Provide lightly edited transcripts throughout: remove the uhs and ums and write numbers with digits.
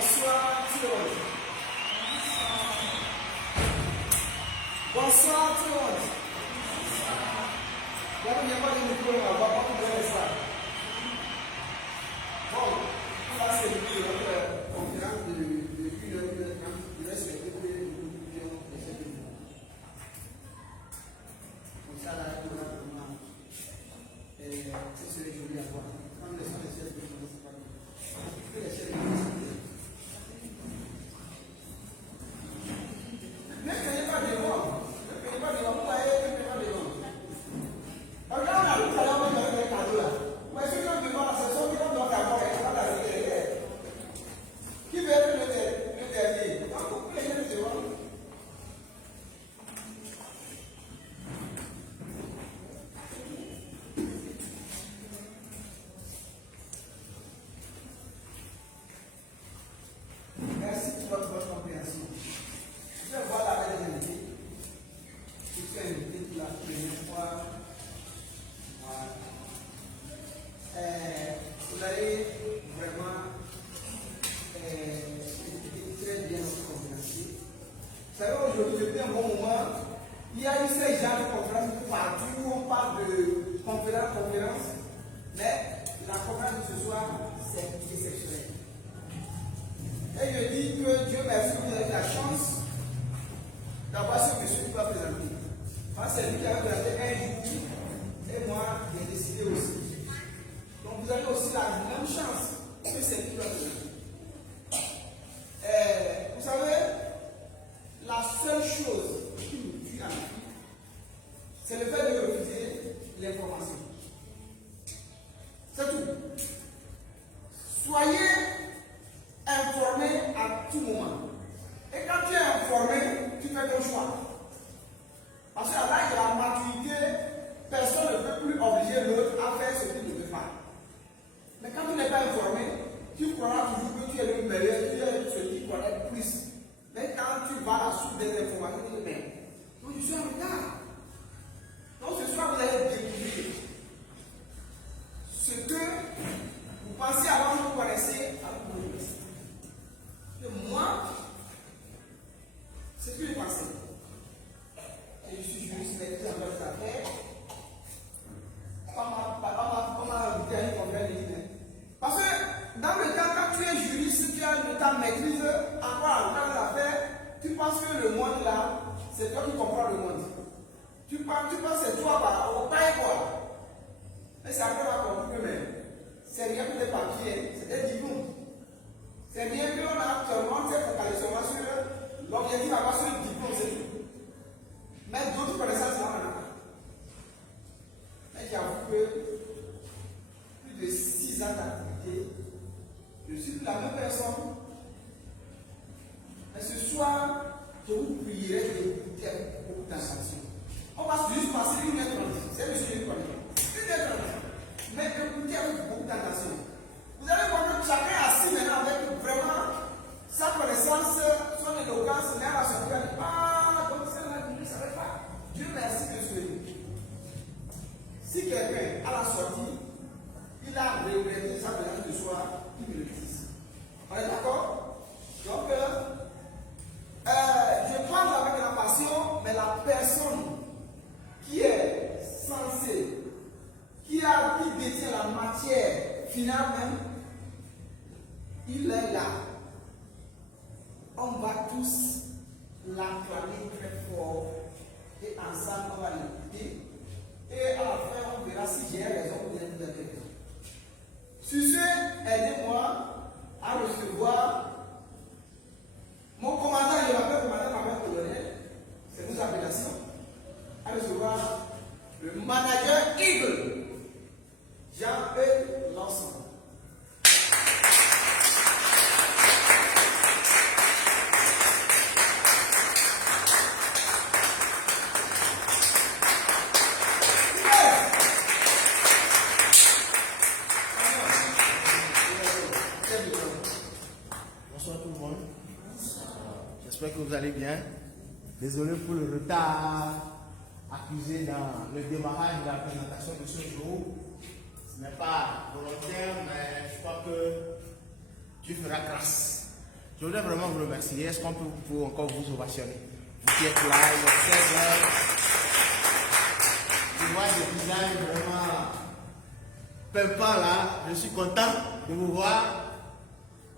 Bonsoir tout le monde. Bonsoir tout le monde. Il n'y a pas de micro, on va pas couper ça. Bon, ça c'est notre conférence de 1h30. Il reste quelques minutes. Comme ça, là, on va vraiment. Ce serait joli à voir. Quand les gens essaient de faire ça, on peut laisser les gens. Ne payez pas de vent. Ne payez pas de vent. Vous voyez, ne payez pas de vent. Regarde la route, alors on va faire les cadeaux là. Mais ceux qui ont devant la session, qui vont donc avoir un cadeau à l'arrière. Qui veut être le dernier? On coupe les gens devant. Merci pour votre compréhension. Je vais voir la belle invité. Je suis invité pour la première fois. Voilà. Vous allez vraiment être très bien compréhensible. Vous savez, aujourd'hui, depuis un bon moment, il y a eu ces genres de conférences partout où on parle de conférence, mais la conférence de ce soir, c'est exceptionnel. Et je dis que Dieu merci, vous avez la chance d'avoir ce monsieur qui va présenter. Moi, c'est lui qui a présenté un jour, et moi, j'ai décidé aussi. Donc, vous avez aussi la même chance que c'est lui qui va présenter. Vous savez, la seule chose qui nous tue à la vie, c'est le fait de refuser l'information. C'est tout. Soyez informé à tout moment. Et quand tu es informé, tu fais ton choix. Parce que là, il y a la maturité, personne ne peut plus obliger l'autre à faire ce qu'il ne veut pas. Mais quand tu n'es pas informé, tu croiras toujours que tu es le meilleur, tu es celui qui connaît plus. Mais quand tu vas à la suite des informations, tu dis mais, donc je suis en retard. Donc ce soir, vous allez découvrir ce que vous pensez avoir, vous connaissez, alors vous connaissez. Que moi, c'est ce que je pensais. Et je suis juriste, mais je suis en train de faire. On m'a invité à une conférence. Parce que dans le temps, quand tu es juriste, tu as de ta maîtrise, encore dans l'affaire, tu penses que le monde là, c'est toi qui comprends le monde. Tu penses que c'est toi, bah, au pain quoi. Mais c'est après qu'on a compris que c'est rien que des papiers, c'est des diplômes. C'est bien qu'on a actuellement fait focaliser sur l'objectif d'avoir ce diplôme, c'est tout. Mais d'autres connaissances, ça n'en a pas. Mais j'avoue que plus de 6 ans d'activité, je suis la même personne. Mais ce soir, je vous prierai d'écouter avec beaucoup d'attention. On va juste passer 1h30. C'est monsieur qui connaît. 1h30. Mais écoutez avec beaucoup d'attention. Vous allez voir que chacun est assis maintenant avec vraiment sa connaissance, son éloquence, mais à la sortie, ah, comme ça, là, je ne savais pas. Dieu merci de ce livre. Si quelqu'un, à la sortie, il a regretté sa présence de soir, il me le dise. On est d'accord? Donc, je parle avec la passion, mais la personne qui est censée, qui détient la matière finale même, il est là. On va tous l'acclamer très fort et ensemble on va l'écouter. Et à la fin, on verra si j'ai raison ou bien vous avez raison. Sur ce, aidez-moi à recevoir mon commandant, je m'appelle commandant, m'appelle colonel, c'est nos appellations. À recevoir le manager Eagle, Jean-P. Lanson. Bonsoir tout le monde. J'espère que vous allez bien. Désolé pour le retard accusé dans le démarrage de la présentation de ce jour. Ce n'est pas volontaire, mais je crois que Dieu fera grâce. Je voudrais vraiment vous remercier. Est-ce qu'on peut encore vous ovationner? Vous qui êtes là, il est 16 heures. Je vois des visages vraiment pimpants là. Je suis content de vous voir.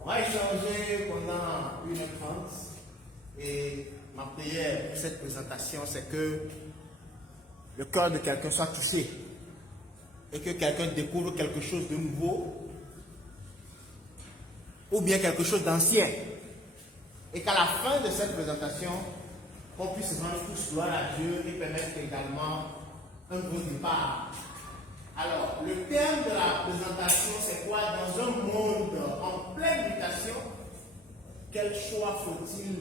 On va échanger pendant 1h30. Et ma prière pour cette présentation, c'est que le cœur de quelqu'un soit touché. Et que quelqu'un découvre quelque chose de nouveau. Ou bien quelque chose d'ancien. Et qu'à la fin de cette présentation, on puisse rendre tous gloire à Dieu et permettre également un bon départ. Alors, le thème de la présentation, c'est quoi? Dans un monde en pleine mutation, quel choix faut-il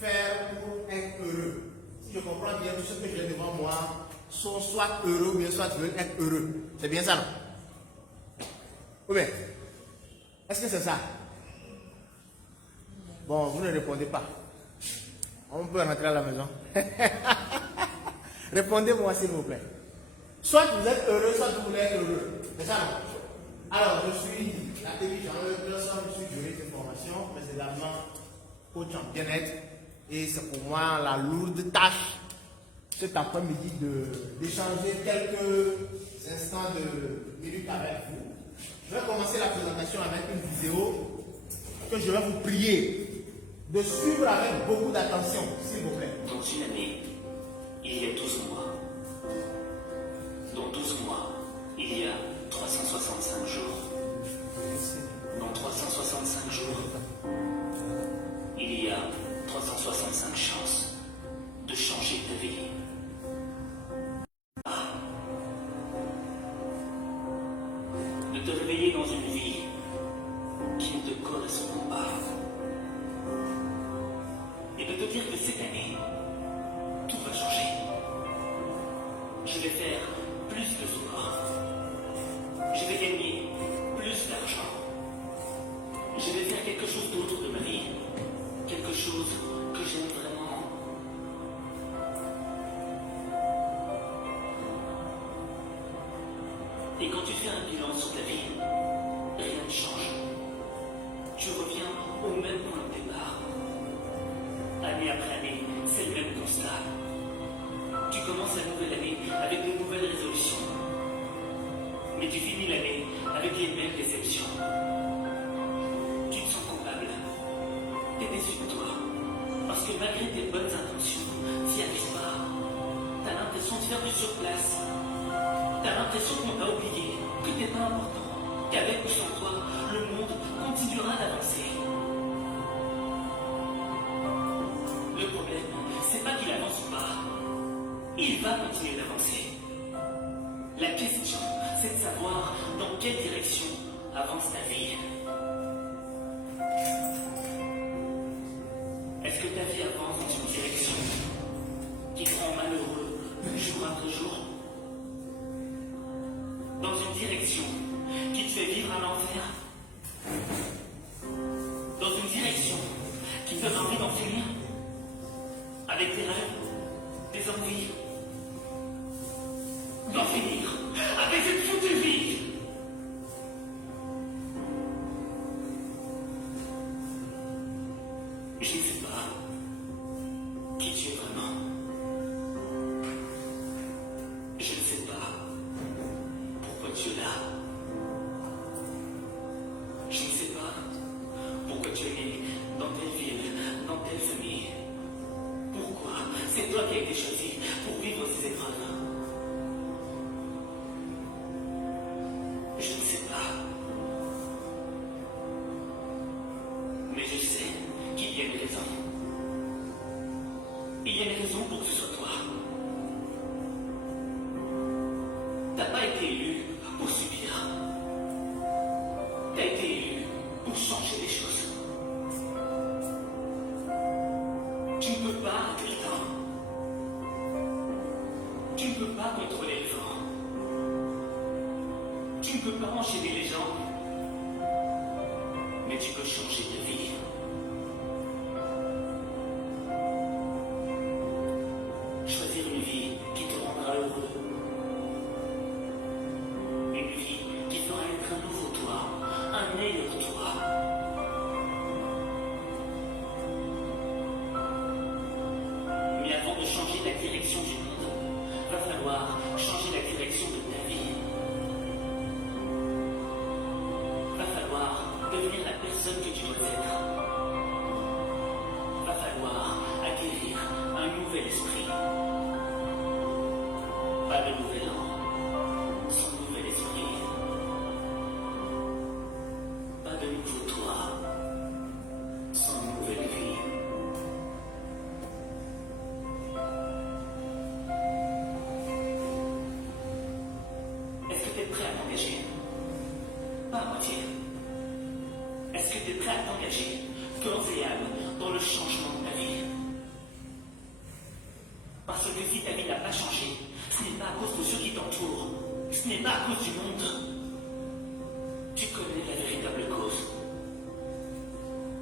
faire pour être heureux? Si je comprends bien, tout ce que j'ai devant moi sont soit heureux ou bien soit veulent être heureux. C'est bien ça, non? Ou bien, est-ce que c'est ça? Bon, vous ne répondez pas. On peut rentrer à la maison. Répondez-moi s'il vous plaît. Soit vous êtes heureux, soit vous voulez être heureux. C'est ça, non? Alors, je suis Nathalie Jean-Luc, je suis juriste de formation, mais également coach en bien-être. Et c'est pour moi la lourde tâche cet après-midi d'échanger quelques instants de minutes avec vous. Je vais commencer la présentation avec une vidéo que je vais vous prier de suivre avec beaucoup d'attention, s'il vous plaît. Dans une année, il y a 12 mois. Dans 12 mois, il y a 365 jours. Dans 365 jours, il y a 365 chances de changer ta vie. De te réveiller dans une vie qui ne te correspond pas. Et de te dire que cette année, tout va changer. Je vais faire plus de sport. Je vais gagner plus d'argent. Je vais faire quelque chose d'autre de ma vie. Quelque chose que j'aime vraiment. Et quand tu fais un bilan sur ta vie, rien ne change. Tu reviens au même point de départ. Année après année, c'est le même constat. Tu commences la nouvelle année avec de nouvelles résolutions. Mais tu finis l'année avec les mêmes déceptions. Tu te sens coupable. T'es déçu de toi. Parce que malgré tes bonnes intentions, tu n'y arrives pas. T'as l'impression de faire du surplace. T'as l'impression qu'on t'a oublié, que t'es pas important, qu'avec ou sans toi, le monde continuera d'avancer. Le problème, c'est pas qu'il avance pas. Il va continuer d'avancer. La question, c'est de savoir dans quelle direction avance ta vie. Est-ce que ta vie avance dans une direction qui te rend malheureux jour après jour? Dans une direction qui te fait vivre un enfer? Dans une direction qui te donne envie d'en finir? Avec tes rêves, tes envies, d'en finir avec cette foutue vie. Je ne sais pas qui tu es vraiment. Je ne sais pas pourquoi tu es là. Je ne sais pas pourquoi tu es né dans telle ville, dans telle famille. Pourquoi c'est toi qui as été choisi pour vivre ces épreuves? Je ne sais pas. Mais je sais qu'il y a une raison. Il y a une raison pour que ce soit toi. T'as pas été élu pour subir. T'as été élu pour changer les choses. Tu ne peux pas arrêter le temps. Tu ne peux pas contrôler le vent. Tu ne peux pas enchaîner les gens. Mais tu peux changer de vie. Choisir une vie qui te rendra heureux. Une vie qui fera naître un nouveau toi, un meilleur toi. falloir changer la direction de ta vie. Va falloir devenir la personne que tu dois être. Va falloir acquérir un nouvel esprit. Pas de nouvel an sans nouvel esprit. Pas de nouveau toi sans nouvelle vie. Est-ce que tu es prêt à t'engager? Pas à moitié. Est-ce que tu es prêt à t'engager, corps et âme, dans le changement de ta vie? Parce que si ta vie n'a pas changé, ce n'est pas à cause de ceux qui t'entourent, ce n'est pas à cause du monde. Tu connais la véritable cause.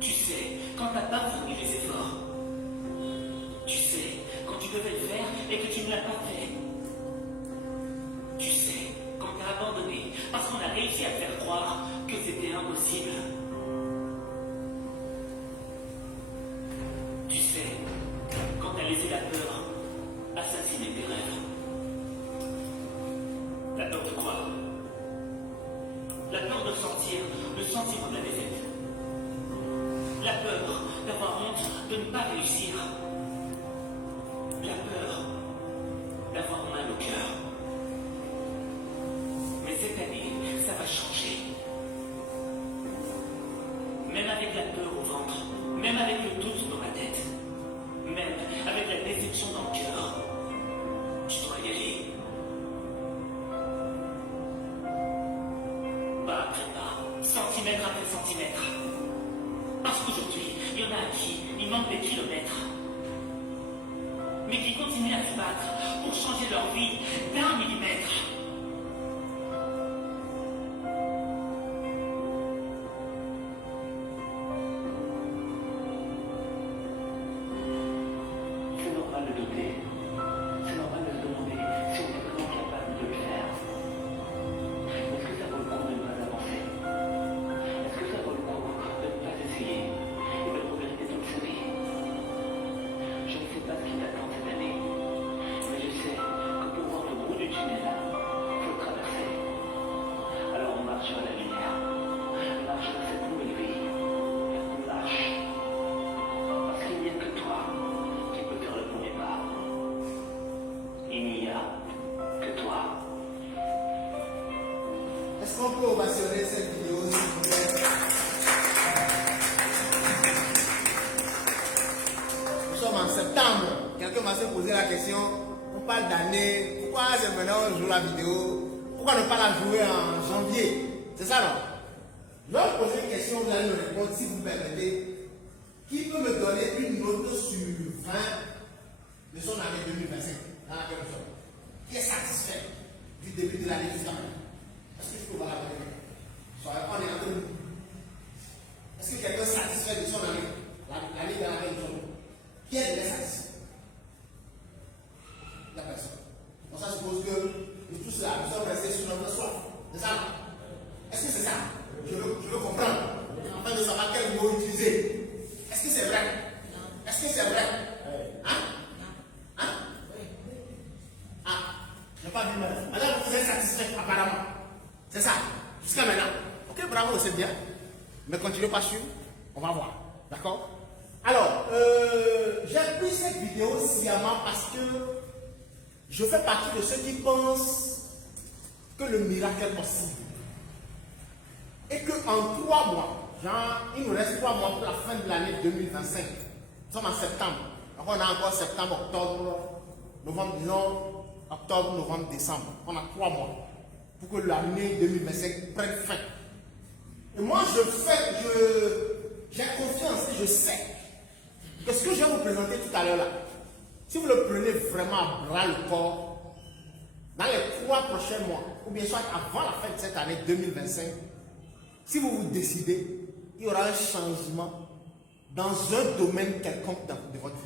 Tu sais quand t'as pas fourni les efforts. Tu sais quand tu devais le faire et que tu ne l'as pas fait. Tu sais quand t'as abandonné parce qu'on a réussi à te faire croire que c'était impossible. Tu sais quand t'as laissé la peur assassiner tes rêves. La peur de quoi? La peur de ressentir le sentiment de la défaite. La peur d'avoir honte de ne pas réussir. La peur d'avoir mal au cœur. Mais cette année, ça va changer. Même avec la peur au ventre, même avec le doute dans la tête, même avec la déception dans le cœur, tu dois y aller. Pas après pas, centimètre après centimètre. Parce qu'aujourd'hui, il y en a à qui il manque des kilomètres, mais qui continuent à se battre pour changer leur vie d'un millimètre. C'est normal de douter. C'est normal de se demander si on est vraiment capable de le faire. Est-ce que ça vaut le coup de ne pas avancer? Est-ce que ça vaut le coup de ne pas essayer et de regretter toute sa vie? Je ne sais pas ce qui t'attend cette année, mais je sais que pour voir le bout du tunnel, il faut le traverser. Alors on marche vers la lumière, on marche vers cette nouvelle vie, on marche. Parce qu'il n'y a que toi qui peux faire le premier pas. Il n'y a que toi. Est-ce qu'on peut ovationner cette vidéo, s'il vous plaît? Nous sommes en septembre. Quelqu'un m'a posé la question, on parle d'année, pourquoi c'est maintenant on joue la vidéo? Pourquoi ne pas la jouer en janvier? C'est ça, non? Je vais vous poser une question, vous allez me répondre si vous me permettez. Qui peut me donner une note sur 20 de son année 2025 dans laquelle nous sommes? Qui est satisfait du début de l'année jusqu'à maintenant? Est-ce que je peux voir la vérité? Soyez pas entre nous. Est-ce que quelqu'un est satisfait de son année? L'année dans laquelle nous sommes? Qui est déjà satisfait? La personne. Donc ça suppose que nous tous là, nous sommes restés sur notre soif. C'est ça? Est-ce que c'est ça? Je veux comprendre. Afin de savoir quel mot utiliser. Est-ce que c'est vrai? Est-ce que c'est vrai? Hein? Hein? Ah, je n'ai pas vu mal. Alors vous êtes satisfait apparemment. C'est ça? Jusqu'à maintenant. Ok, bravo, c'est bien. Mais continuez pas sur. On va voir. D'accord? Alors, j'ai pris cette vidéo sciemment parce que je fais partie de ceux qui pensent que le miracle est possible. Et qu'en 3 mois, genre, il nous reste 3 mois pour la fin de l'année 2025. Nous sommes en septembre. Donc on a encore septembre, octobre, novembre, disons, octobre, novembre, décembre. On a 3 mois pour que l'année 2025 prenne fin. Et moi, j'ai confiance et je sais que ce que je vais vous présenter tout à l'heure là, si vous le prenez vraiment à bras le corps, dans les 3 prochains mois, ou bien soit avant la fin de cette année 2025, si vous vous décidez, il y aura un changement dans un domaine quelconque de votre vie.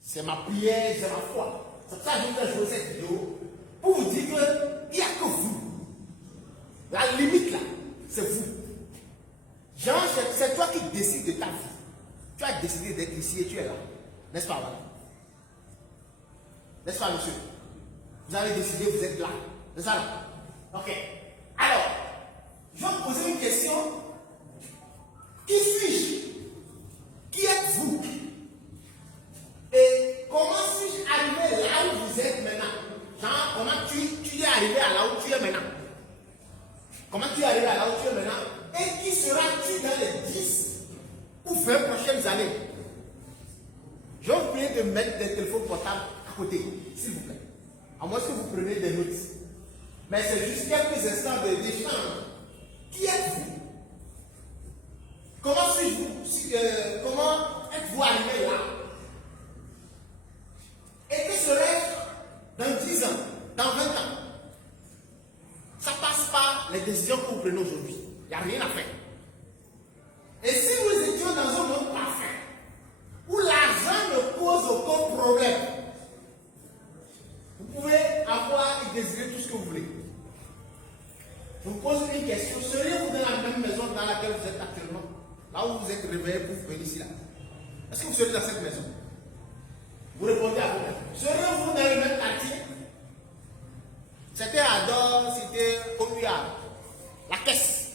C'est ma prière, c'est ma foi. C'est pour ça que je vous ai joué cette vidéo, pour vous dire qu'il n'y a que vous. La limite là, c'est vous. Jean, c'est toi qui décides de ta vie. Tu as décidé d'être ici et tu es là. N'est-ce pas, madame? N'est-ce pas, monsieur? Vous avez décidé, vous êtes là. C'est ça là? Ok. Alors, je vais vous poser une question. Qui suis-je? Qui êtes-vous? Et comment suis-je arrivé là où vous êtes maintenant? Genre, comment tu es arrivé à là où tu es maintenant? Comment tu es arrivé à là où tu es maintenant? Et qui seras-tu dans les 10 ou 20 prochaines années? Je vais vous prier de mettre des téléphones portables à côté, s'il vous plaît. À moins que vous preniez des notes. Mais c'est juste quelques instants d'échange. Qui êtes-vous? Comment suis-je? Comment êtes-vous arrivé là? Et que serait-je dans 10 ans, dans 20 ans? Ça passe par les décisions que vous prenez aujourd'hui. Il n'y a rien à faire. Et si nous étions dans un monde parfait, où l'argent ne pose aucun problème, vous pouvez avoir et désirer tout ce que vous voulez. Je vous pose une question. Seriez-vous dans la même maison dans laquelle vous êtes actuellement? Là où vous êtes réveillé pour venir ici là? Est-ce que vous serez dans cette maison? Vous répondez à vous-même. Seriez-vous dans le même quartier? C'était à Dor, c'était au Muyard. La caisse.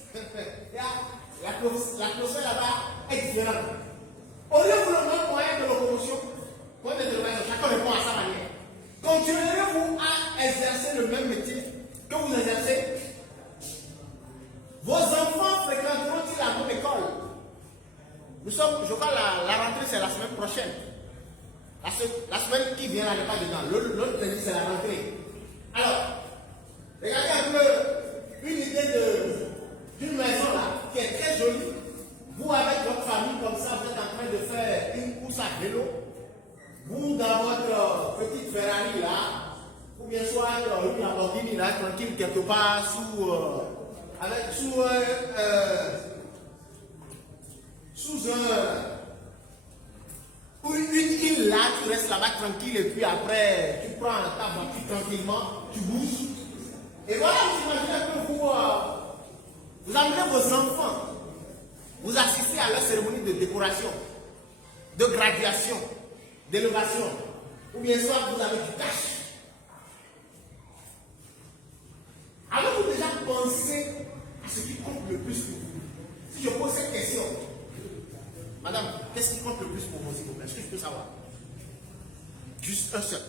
La clôture là-bas est différente. Auriez-vous le même moyen de locomotion? Chacun répond à sa manière. Continuerez-vous à exercer le même métier que vous exercez? Vos enfants fréquenteront-ils la même école? Je crois la rentrée c'est la semaine prochaine. La semaine qui vient, elle n'est pas dedans. L'autre lundi, c'est la rentrée. Alors, regardez un peu une idée d'une maison là, qui est très jolie. Vous, avec votre famille, comme ça, vous êtes en train de faire une course à vélo. Vous, dans votre petite Ferrari là, ou bien soit une Lamborghini là, tranquille, quelque part, une île là, tu restes là-bas tranquille et puis après tu prends ta voiture tranquillement, tu bouges. Et voilà, vous imaginez que vous amenez vos enfants, vous assistez à la cérémonie de décoration, de graduation, d'élévation, ou bien soit vous avez du cash. Avez-vous déjà pensé à ce qui compte le plus pour vous? Si je pose cette question, madame, qu'est-ce qui compte le plus pour vous, s'il vous plaît? Est-ce que je peux savoir? Juste un seul.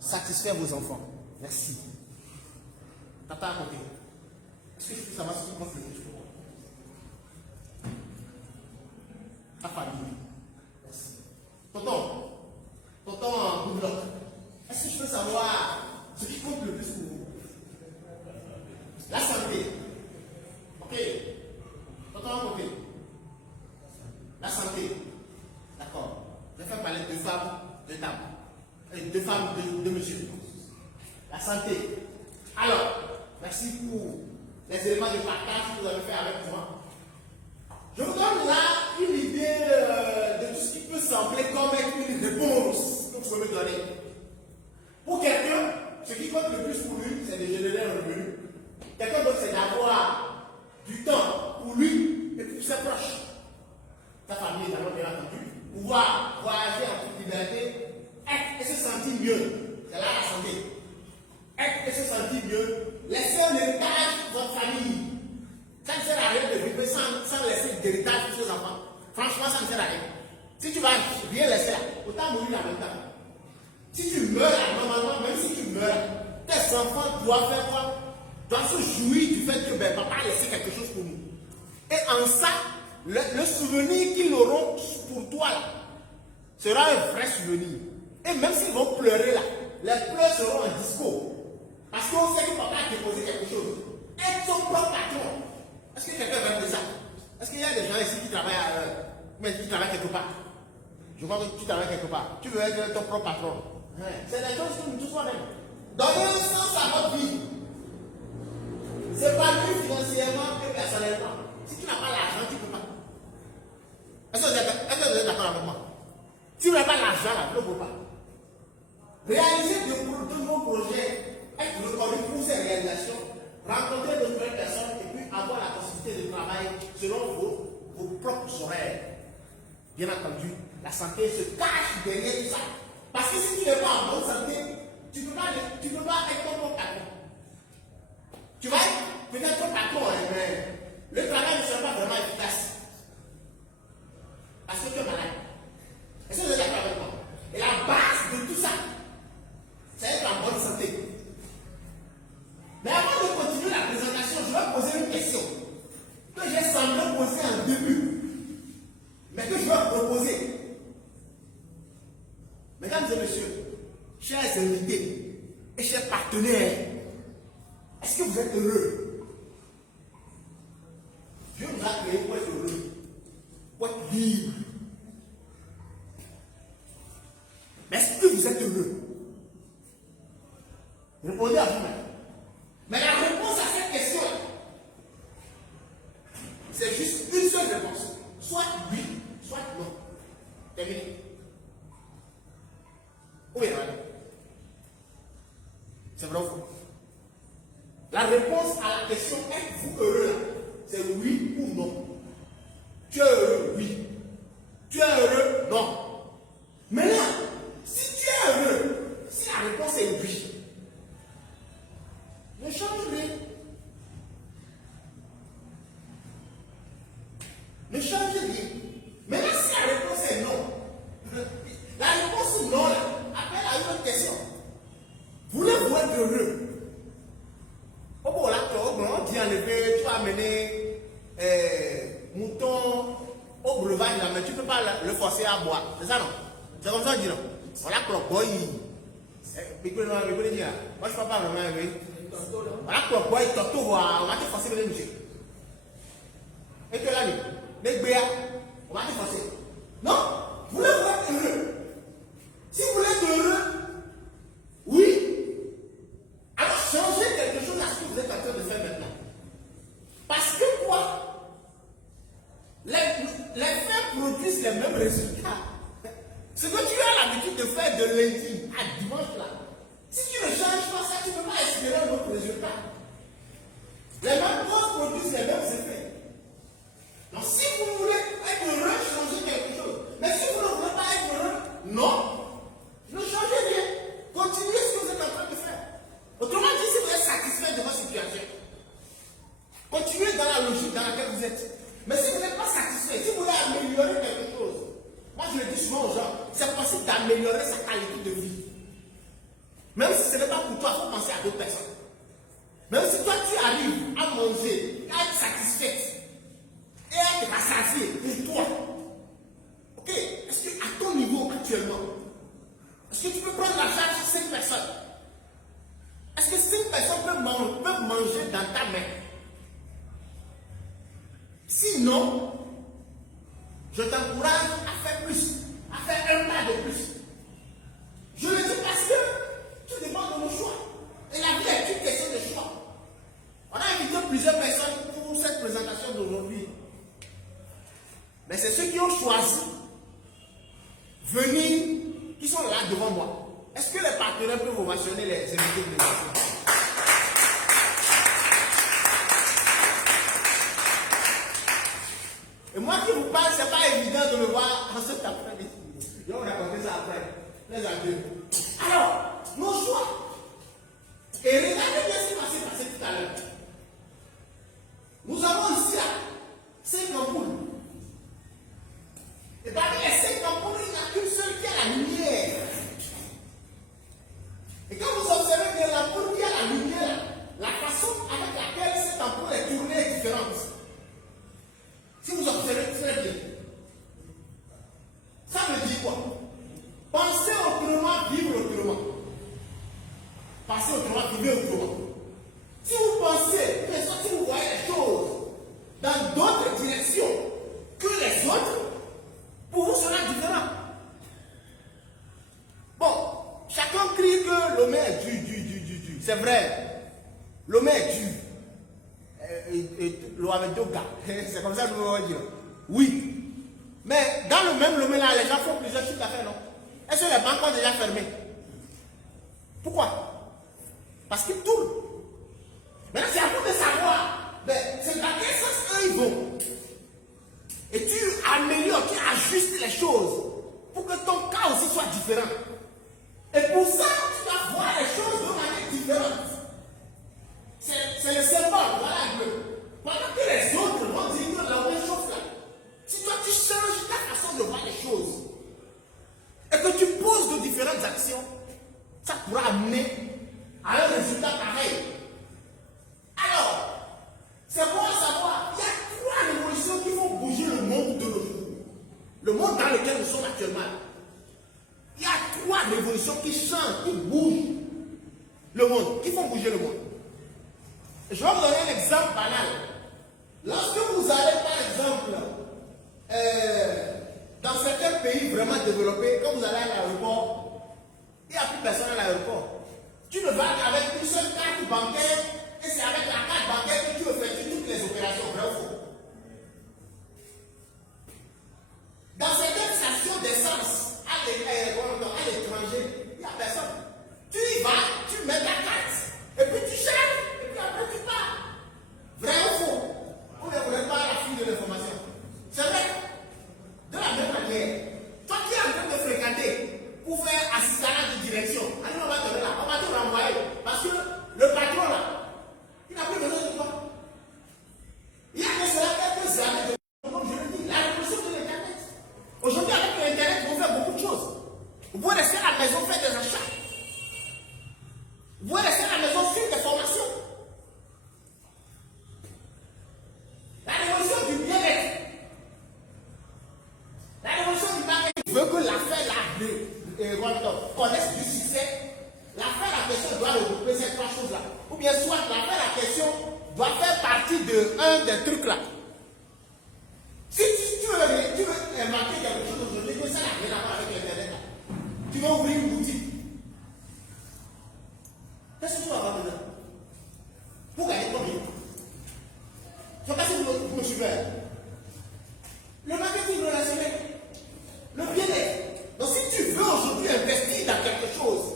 Satisfaire vos enfants. Merci. Tata à côté. Est-ce que je peux savoir ce qui compte le plus pour vous? Ta famille. Merci. Tonton Goodluck. Est-ce que je peux savoir ce qui compte le plus pour vous? La santé. Ok. Tonton à côté. La santé. D'accord. Je vais faire parler de femmes, de dames. De femmes, de monsieur. La santé. Alors, merci pour les éléments de partage que vous avez fait avec moi. Je vous donne là une idée de tout ce qui peut sembler comme une réponse que vous pouvez me donner. Pour quelqu'un, ce qui compte le plus pour lui, c'est de générer un revenu. Quelqu'un d'autre, c'est d'avoir du temps pour lui et pour ses proches. Ta famille, d'abord, bien entendu. Pouvoir voyager en toute liberté, être et se sentir mieux. C'est là la santé. Être et se sentir mieux. Laisser un héritage à votre famille. Ça ne sert à rien de vivre sans laisser d'héritage pour ses enfants. Franchement, ça ne sert à rien. Si tu vas rien laisser là, autant mourir en même temps. Si tu meurs là, normalement, même si tu meurs, tes enfants doivent faire quoi? Doivent se jouir du fait que papa a laissé quelque chose pour nous. Et en ça, le souvenir qu'ils auront pour toi là, sera un vrai souvenir. Et même s'ils vont pleurer là, les pleurs seront en disco. Parce qu'on sait que papa a déposé quelque chose. Être son propre patron. Est-ce que quelqu'un va dire ça? Est-ce qu'il y a des gens ici qui travaillent mais qui travaillent quelque part? Je crois que tu travailles quelque part. Tu veux être ton propre patron. C'est des choses que nous tous soi-même. Donner un sens à votre vie. C'est pas plus financièrement que personnellement. Si tu n'as pas l'argent, tu ne peux pas. Est-ce que vous êtes d'accord avec moi? Si tu n'as pas l'argent, tu ne peux pas. Réaliser de vos projets, être reconnu pour ces réalisations, rencontrer de nouvelles personnes et puis avoir la possibilité de travailler selon vos propres horaires. Bien entendu, la santé se cache derrière tout ça. Parce que si tu n'es pas en bonne santé, tu ne peux pas être ton propre patron. Tu vas être peut-être ton patron, mais le travail ne sera pas vraiment efficace. Parce que tu es malade. Est-ce que vous êtes d'accord avec moi? Et la base de tout ça, c'est être en bonne santé. Mais avant de continuer la présentation, je vais poser une question que j'ai semblé poser en début, mais que je vais proposer. Mesdames et messieurs, chers invités et chers partenaires, est-ce que vous êtes heureux? Dieu nous a créés pour être heureux, pour être libre. Mais est-ce que vous êtes heureux? Répondez à vous-même. Mais la réponse à cette question-là, c'est juste une seule réponse. Soit oui, soit non. Terminé. Oui, c'est vrai ou faux? La réponse à la question êtes-vous heureux là, c'est oui ou non. Tu es heureux, oui. Tu es heureux, non. Maintenant, si tu es heureux, si la réponse est oui, ne change rien. Ne change rien. Maintenant, si la réponse est non, la réponse non là, appelle à une autre question. Voulez-vous être heureux? Oh, là, on dit en effet, tu vas amener mouton au breuvage là, mais tu ne peux pas le forcer à boire. C'est ça non? C'est comme ça on dit non? On l'a clopoy. Moi je ne peux pas vraiment aimer. On l'a clopoy, toto, on va te forcer de le moucher. Et que là, les béas, on va te forcer. Non? Voulez-vous être heureux? Si vous voulez être heureux, oui. Alors changez quelque chose à ce que vous êtes en train de faire maintenant. Parce que quoi? Les faits produisent les mêmes résultats. Ce que tu as l'habitude de faire de lundi à dimanche là, si tu ne changes pas ça, tu ne peux pas espérer un autre résultat. Les mêmes causes produisent les mêmes effets. Donc si vous voulez être heureux, changez quelque chose. Mais si vous ne voulez pas être heureux, non. Ne changez rien. Continuez ce que vous êtes en train de faire. Autrement dit, si vous êtes satisfait de votre situation, continuez dans la logique dans laquelle vous êtes. Mais si vous n'êtes pas satisfait, si vous voulez améliorer quelque chose, moi je le dis souvent aux gens, c'est possible d'améliorer sa qualité de vie. Même si ce n'est pas pour toi, il faut penser à d'autres personnes. Même si toi tu arrives à manger, à être satisfait et à être rassasié pour toi, ok, est-ce qu'à ton niveau actuellement, est-ce que tu peux prendre la charge de 5 personnes? Est-ce que 5 personnes peuvent manger dans ta main? Sinon, je t'encourage à faire plus, à faire un pas de plus. Je le dis parce que tout dépend de nos choix. Et la vie est une question de choix. On a invité plusieurs personnes pour cette présentation d'aujourd'hui. Mais c'est ceux qui ont choisi venir, qui sont là devant moi. Est-ce que les partenaires peuvent ovationner les invités de l'émission? Et moi qui vous parle, ce n'est pas évident de me voir en cet après-midi. Et on va raconter ça après. Les adieux. Alors, nos choix. Et regardez bien ce qui s'est passé tout à l'heure. Nous avons ici là 5 ampoules. Et parmi les 5 ampoules, il n'y a qu'une seule qui a la lumière. Et quand vous observez bien l'ampoule qui a la lumière, la façon avec laquelle cette ampoule est tournée est différente. Si vous observez très bien, ça veut dire quoi? Pensez autrement, vivre autrement. Pensez autrement, vivre autrement. Si vous pensez, si vous voyez les choses dans d'autres directions que les autres, pour vous sera différent. Bon, chacun crie que l'homme est dur. C'est vrai, l'homme est dur. C'est comme ça que nous allons dire. Oui. Mais dans le même lomé là, les gens font plusieurs chiffres d'affaires, non? Est-ce que les banques ont déjà fermé? Pourquoi? Parce qu'ils tournent. Maintenant, c'est à vous de savoir, c'est dans quel sens eux ils vont. Et tu améliores, tu ajustes les choses pour que ton cas aussi soit différent. pourra amener à un résultat pareil. Alors, c'est bon à savoir, il y a 3 révolutions qui vont bouger le monde de nos jours. Le monde dans lequel nous sommes actuellement. Il y a 3 révolutions qui changent, qui bougent le monde, qui font bouger le monde. Je vais vous donner un exemple banal. Lorsque vous allez, par exemple, dans certains pays vraiment développés, quand vous allez à l'aéroport, il n'y a plus personne à l'aéroport. Tu ne vas qu'avec une seule carte bancaire, et c'est avec la carte bancaire que tu effectues toutes les opérations, vrai ou faux? Dans certaines stations d'essence, à l'étranger, il n'y a personne. Tu y vas, tu mets ta carte, et puis tu charges, et puis après tu pars. Vrai ou faux? Ou bien vous n'êtes pas à la fuite de l'information. C'est vrai. De la même manière, toi qui es en train de fréquenter pour faire assistance de direction, on va te donner là, on va te renvoyer. Parce que le patron là, il n'a plus besoin de toi. Il y a que cela quelques années, comme je le dis, la révolution de l'Internet. Aujourd'hui, avec l'Internet, vous faites beaucoup de choses. Vous pouvez rester à la maison, faire des achats. Vous pouvez rester à la maison, suivre des formations. La révolution du bien-être. La révolution du marketing veut que l'affaire connaisse du succès. L'affaire en question doit regrouper ces 3 choses-là. Ou bien soit l'affaire en question doit faire partie de un des trucs là. Si tu veux inventer quelque chose aujourd'hui, que ça n'a rien à voir avec l'Internet là. Tu veux ouvrir une boutique. Qu'est-ce que tu vas avoir dedans? Pour gagner combien? Je ne sais pas si vous me suivez. Le marketing relationnel, le bien-être. Donc si tu veux aujourd'hui investir dans quelque chose,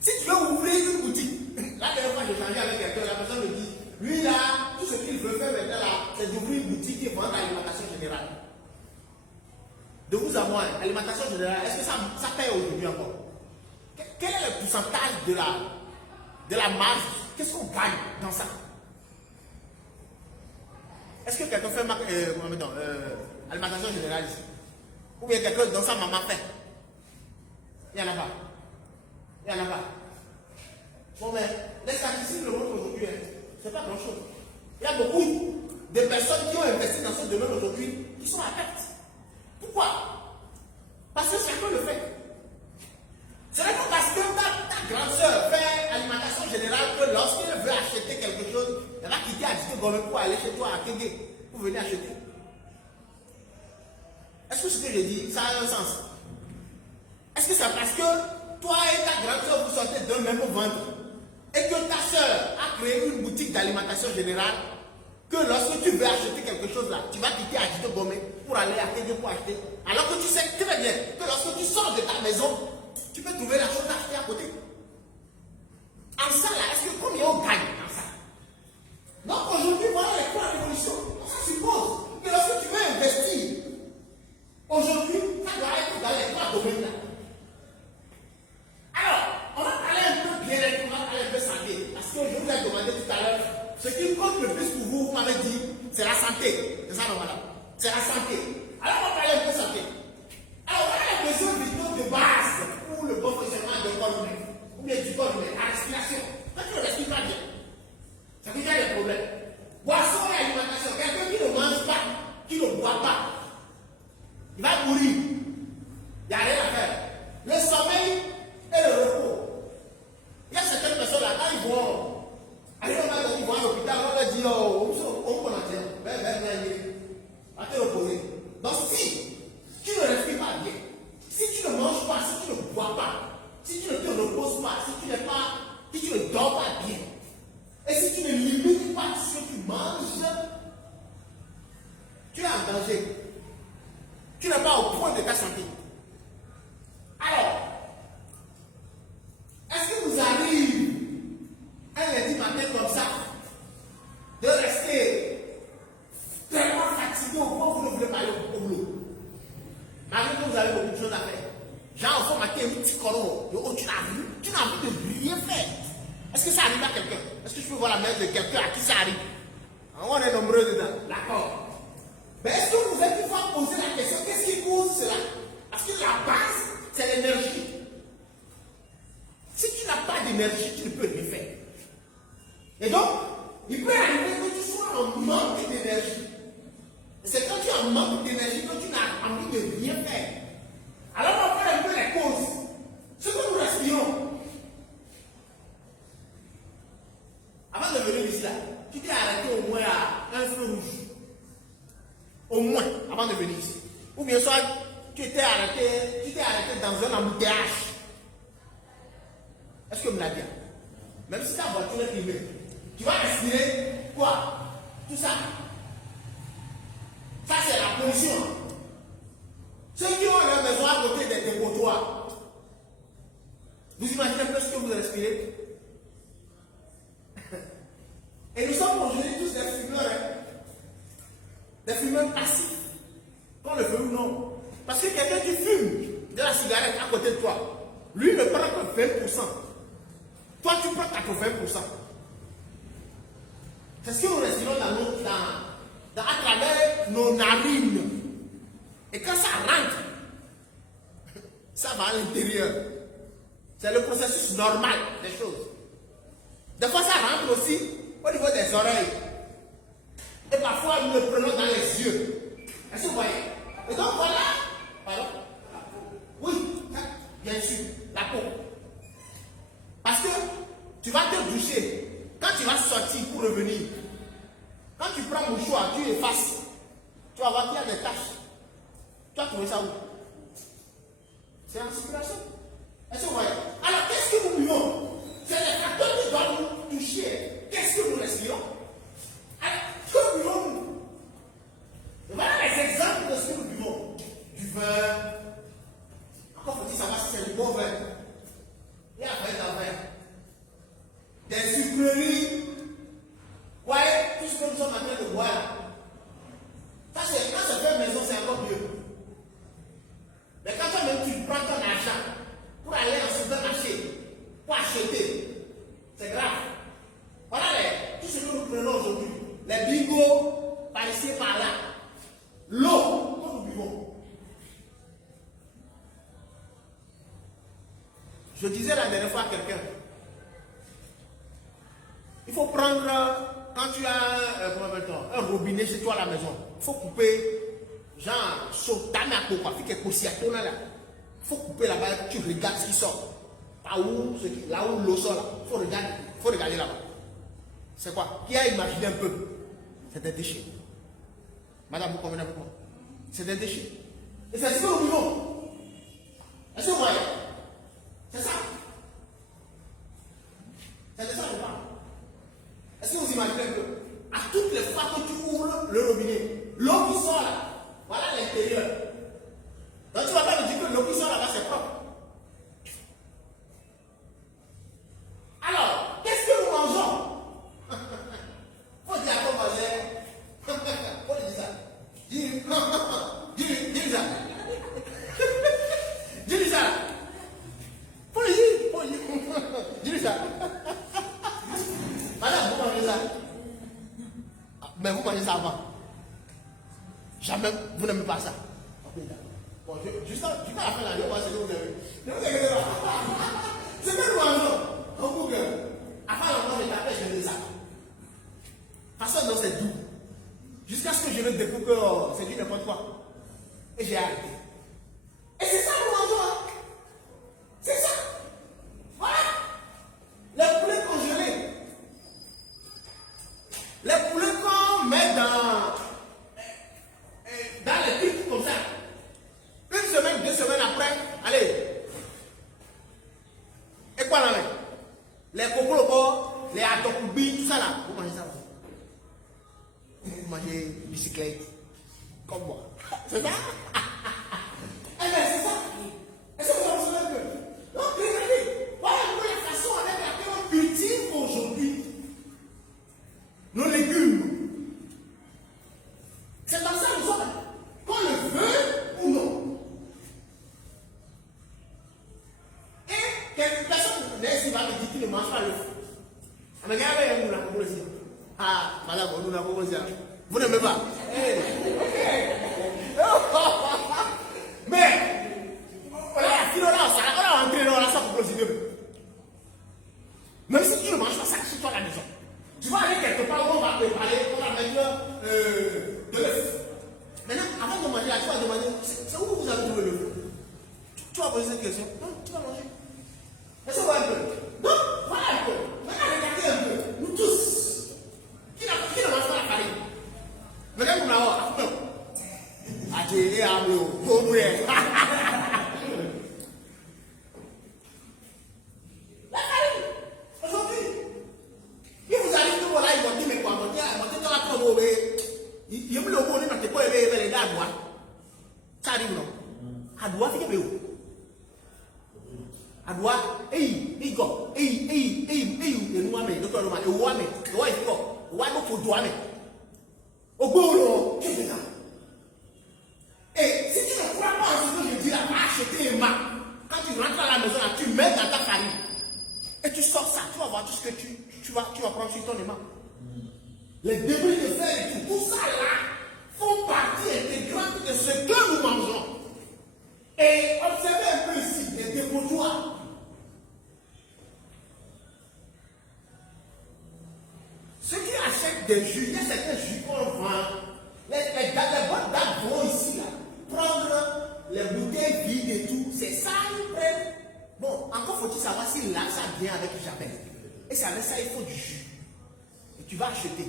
si tu veux ouvrir une boutique, la dernière fois j'ai changé avec quelqu'un, la personne me dit, lui là, tout ce qu'il veut faire maintenant là, c'est d'ouvrir une boutique et vendre l'alimentation générale. De vous à moi, l'alimentation générale, est-ce que ça paye aujourd'hui encore? Quel est le pourcentage de la marge? Qu'est-ce qu'on gagne dans ça? Est-ce que quelqu'un fait alimentation générale ici? Ou bien quelqu'un dans sa maman fait? Il n'y en a pas. Il n'y en a pas. Bon, mais les statistiques le montrent aujourd'hui, c'est pas grand-chose. Il y a beaucoup de personnes qui ont investi dans ce domaine aujourd'hui qui sont à perte. Pourquoi? Parce que chacun le fait. Ce n'est pas parce que ta grande soeur fait alimentation générale que lorsqu'elle veut acheter quelque chose, elle va quitter Adité Gomé pour aller chez toi à Kégué pour venir acheter. Est-ce que ce que je dis, ça a un sens? Est-ce que c'est parce que toi et ta grande soeur vous sortez d'un même ventre et que ta soeur a créé une boutique d'alimentation générale que lorsque tu veux acheter quelque chose là, tu vas quitter Adité Gomé pour aller à Kégué pour acheter, alors que tu sais très bien que lorsque tu sors de ta maison, tu peux trouver la chose à acheter à côté. En ça là, est-ce que combien on gagne en ça? Donc aujourd'hui, voilà les 3 révolutions. Ça suppose que lorsque tu veux investir, aujourd'hui, ça doit être dans les 3 domaines là. Alors, on va parler un peu bien-être, on va parler un peu santé. Parce que je vous ai demandé tout à l'heure, ce qui compte le plus pour vous, vous m'avez dit, c'est la santé. C'est ça, non, madame? C'est la santé. Alors, on va parler un peu santé. Alors, voilà les besoins vitaux de base pour le bon fonctionnement du corps humain. Ou bien du corps humain, la respiration. Quand tu ne respires pas bien, ça veut dire qu'il y a des problèmes. Boisson et alimentation. Quelqu'un qui ne mange pas, qui ne boit pas, il va mourir. Il n'y a rien à faire. Le sommeil et le repos. Il y a certaines personnes là, quand ils vont, ils vont à l'hôpital, on leur dit, on peut en dire, va te reposer. Donc si tu ne respires pas bien, si tu ne manges pas, si tu ne bois pas, si tu ne te reposes pas, si tu ne dors pas bien, et si tu ne limites pas ce que tu manges, tu es en danger. Tu n'es pas au point de ta santé. Alors, est-ce que vous arrivez un lundi matin comme ça de rester tellement fatigué au point où vous ne voulez pas aller au boulot? Malgré que vous avez beaucoup de choses à faire. Genre, il faut mater un petit coron. Tu n'as envie de rien faire. Est-ce que ça arrive à quelqu'un? Est-ce que je peux voir la main de quelqu'un à qui ça arrive? On est nombreux dedans. D'accord. Mais est-ce que vous êtes une fois posé la question, qu'est-ce qui cause cela? Parce que la base, c'est l'énergie. faire. Alors on va faire un peu les causes. Ce que nous respirons. Avant de venir ici là, tu t'es arrêté au moins à un feu rouge. Au moins, avant de venir ici. Ou bien soit, tu t'es arrêté dans un embouteillage. Est-ce que vous l'avez dit? Même si ta voiture est privée, tu vas respirer quoi? Tout ça. Ça, c'est la pollution. Ceux qui ont leur maison à côté des dépotoirs, vous imaginez un peu ce que vous respirez? Et nous sommes aujourd'hui tous des fumeurs, hein? Des fumeurs passifs, qu'on le veut ou non. Parce que quelqu'un qui fume de la cigarette à côté de toi, lui ne prend que 20%. Toi, tu prends 80%. C'est ce que nous respirons à travers nos narines. Et quand ça rentre, ça va à l'intérieur. C'est le processus normal des choses. Des fois, ça rentre aussi au niveau des oreilles. Et parfois, nous le prenons dans les yeux. Est-ce que vous voyez? Et donc, voilà. Pardon? Oui, bien sûr, la peau. Parce que tu vas te doucher. Quand tu vas sortir pour revenir, quand tu prends mon mouchoir, tu effaces. Tu vas voir qu'il y a des taches. Tu vas trouver ça où? C'est en circulation. Est-ce que vous voyez? Alors, qu'est-ce que nous buvons? C'est les facteurs qui doivent nous toucher. Qu'est-ce que nous respirons? Alors, que buvons-nous? Voilà les exemples de ce que nous buvons. Du vin. Encore faut-il savoir si c'est du bon vin. Il y a vin dans vin. Des sucreries. Vous voyez, tout ce que nous sommes en train de boire. Ça, c'est quand c'est fait maison, c'est encore mieux. Mais quand toi-même tu prends ton argent pour aller en supermarché, pour acheter, c'est grave. Voilà tout ce que nous prenons aujourd'hui. Les bingos, par ici, par là. L'eau que nous buvons. Je disais la dernière fois à quelqu'un, il faut prendre, quand tu as un robinet chez toi à la maison, il faut couper, genre, quoi, là. Il faut couper là-bas, tu regardes ce qui sort. Là où l'eau sort, là. Il faut regarder là-bas. C'est quoi? Qui a imaginé un peu? C'est des déchets. Madame, vous convenez avec moi? C'est des déchets. Et c'est ce que nous vivons. Est-ce que vous voyez? C'est ça. C'est de ça que je parle. Est-ce que vous imaginez un peu? À toutes les fois que tu ouvres le robinet, l'eau qui sort là, voilà l'intérieur. Donc tu ne vas pas me dire que l'eau qui sort là-bas c'est propre. Alors, qu'est-ce que nous mangeons? Faut dire à quoi manger. Faut dire ça. Dis ça. Dis ça. Faut le dire. Dis ça. Madame, vous mangez ça. Mais vous mangez ça avant. Jamais, vous n'aimez pas ça. Bon, juste à la fin, là, je vais voir ce que vous avez. C'est que nous mangeons. On coupe. Avant l'enfant, je tapais, je faisais ça. Parce que non, c'est doux. Jusqu'à ce que je ne découvre que c'est du n'importe quoi. Et j'ai arrêté. Et c'est ça nous mangeons. Hein? C'est ça. Voilà. Les poulets congelés. Les poulets qu'on met dans les trucs comme ça. Une semaine, 2 semaines après, allez. Et quoi là? Les cocos, les atokubi, tout ça là. Vous mangez ça. Vous mangez bicyclette. Comme moi. C'est ça? Eh bien, c'est ça. Est-ce que vous en savez un peu? Donc, regardez. Voilà la façon avec laquelle on cultive aujourd'hui nos légumes. C'est comme ça nous sommes. Qu'on le veut ou non. Et quelques personnes ici va me dire qu'ils ne mangent pas le feu. Mais regardez, nous l'avons posé. Ah, madame, nous l'avons posé. Vous n'aimez pas? Mais, voilà, finalement, on a entré dans la salle pour closer. Même si tu ne manges pas ça chez toi à la maison, tu vas aller quelque part où on va préparer, on va mettre de l'œuf. Maintenant, avant de manger là, tu vas demander, c'est où vous avez trouvé le feu? Tu vas poser cette question. Non, tu vas manger. Est-ce qu'on voit un peu? Non, voilà un peu. Maintenant, regardez un peu. Nous tous. Qui ne mange pas la farine? Regardez comme là-haut. Adjé, Amlo, pauvre. La farine. Aujourd'hui. Et vous allez tout voilà, ils vont dire, mais quoi, monter dans la tombe, il y a le mot, il ne peut pas aimer les gars, moi. Ça arrive, non? À doigt, c'est que à doigt, il go, et nous, mais, docteur Roman, et ouame, et ouame, ouame, pour douame. Au boulot, qu'est-ce que c'est ça? Et si tu ne crois pas à ce que je dis là, acheter les mains. Quand tu rentres à la maison, là, tu mets dans ta farine. Et tu sors ça, tu vas voir tout ce que tu vas prendre sur ton aimant. Les débris de fer et tout ça là font partie intégrante de ce que nous mangeons. Et observez un peu ici, les dépotoirs. Ceux qui achètent des jus, il y a certains jus qu'on vend. Les bonnes dames vont ici là, prendre les bouteilles vides et tout. C'est ça, ils prennent. Bon, encore faut-il savoir si là ça vient avec le chapelle. Et c'est avec ça, il faut du jus. Et tu vas acheter.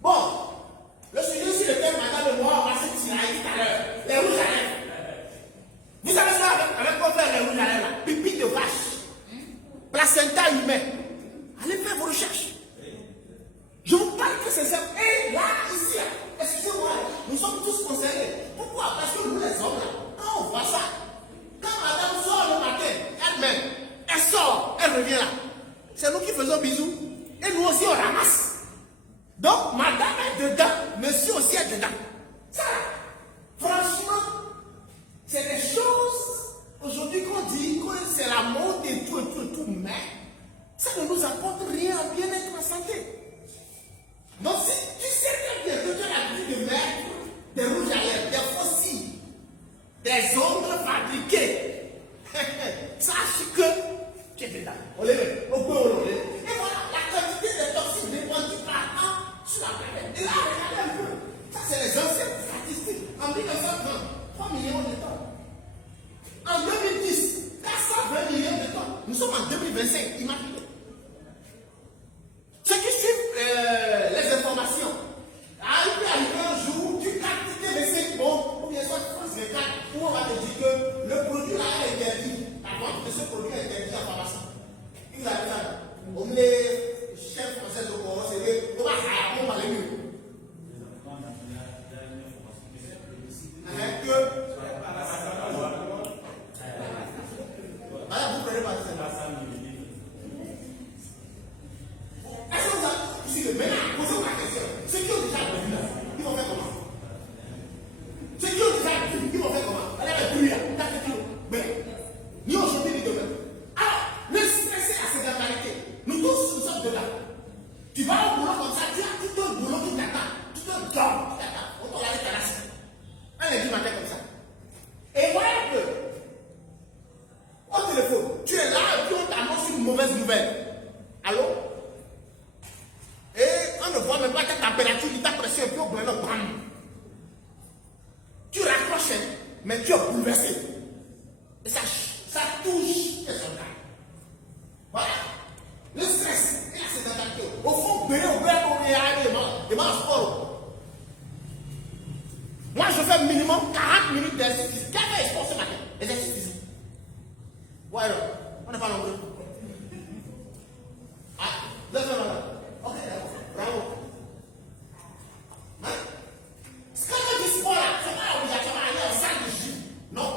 Bon, le sujet sur lequel madame et moi on va se tirer tout à l'heure, les rouges à lèvres. Vous savez ça avec quoi faire les rouges à lèvres là? Pipi de vache, placenta humain. Allez faire vos recherches. Je vous parle que c'est simple. Et là, ici, excusez-moi, nous sommes tous concernés. Pourquoi? Parce que nous les hommes là, quand on voit ça, quand madame sort le matin, elle-même, elle sort, elle revient là. C'est nous qui faisons bisous. Et nous aussi on ramasse. Donc, madame est dedans, monsieur aussi est dedans. Ça, franchement, c'est des choses, aujourd'hui qu'on dit que c'est la mode et tout, mais ça ne nous apporte rien en bien-être en santé. Donc, si tu sais très bien que tu as l'habitude de mettre des rouges à lèvres, des fossiles, des ongles fabriqués, sache que tu es dedans. On les met, on peut on les met. Et voilà, la quantité de toxines répandues par an sur la planète. Et là, regardez un peu. Ça, c'est les anciennes statistiques. En 1930, 3 millions de tonnes. En 2010, 420 millions de tonnes. Nous sommes en 2025, imaginez. Ceux qui suivent les informations, il peut arriver un jour, tu captes TV5 Monde, ou bien soit France 24, où on va te dire que le produit là est interdit. La vente de ce produit est interdit en pharmacie. Vous avez ça. On met les chefs français au courant, c'est on va aller mieux. Voilà, vous prenez pas ça. Est-ce que vous avez ici le maintenant, posez-vous la question. Ceux qui ont déjà vu là, ils vont faire comment? Ceux qui ont déjà vu, ils vont faire comment? Allez, la pluie là, mais ni aujourd'hui ni demain. Alors, le stress et la sédentarité, nous tous nous sommes dedans. Tu vas au boulot comme ça, tu as tout un boulot qui t'attend, tout un job qui t'attend. On t'en va aller terrasser. Un lundi matin comme ça. Et voilà un peu. Au téléphone, tu es là et puis on t'annonce une mauvaise nouvelle. Allô? Et on ne voit même pas ta température, ta pression, et puis au bout d'un bam. Tu raccroches, mais tu es bouleversé. Et ça touche tes organes. Voilà. Le stress et la sédentarité. Au fond, on en sport. Moi, je fais minimum 40 minutes d'exercice. Quel est le sport ce matin? Exercice physique. Ouais, alors, on n'est pas nombreux. Ah, lève-toi là. Ok, bravo. Hein? Ce qu'on a dit sport là, c'est pas obligatoirement aller en salle de gym. Non.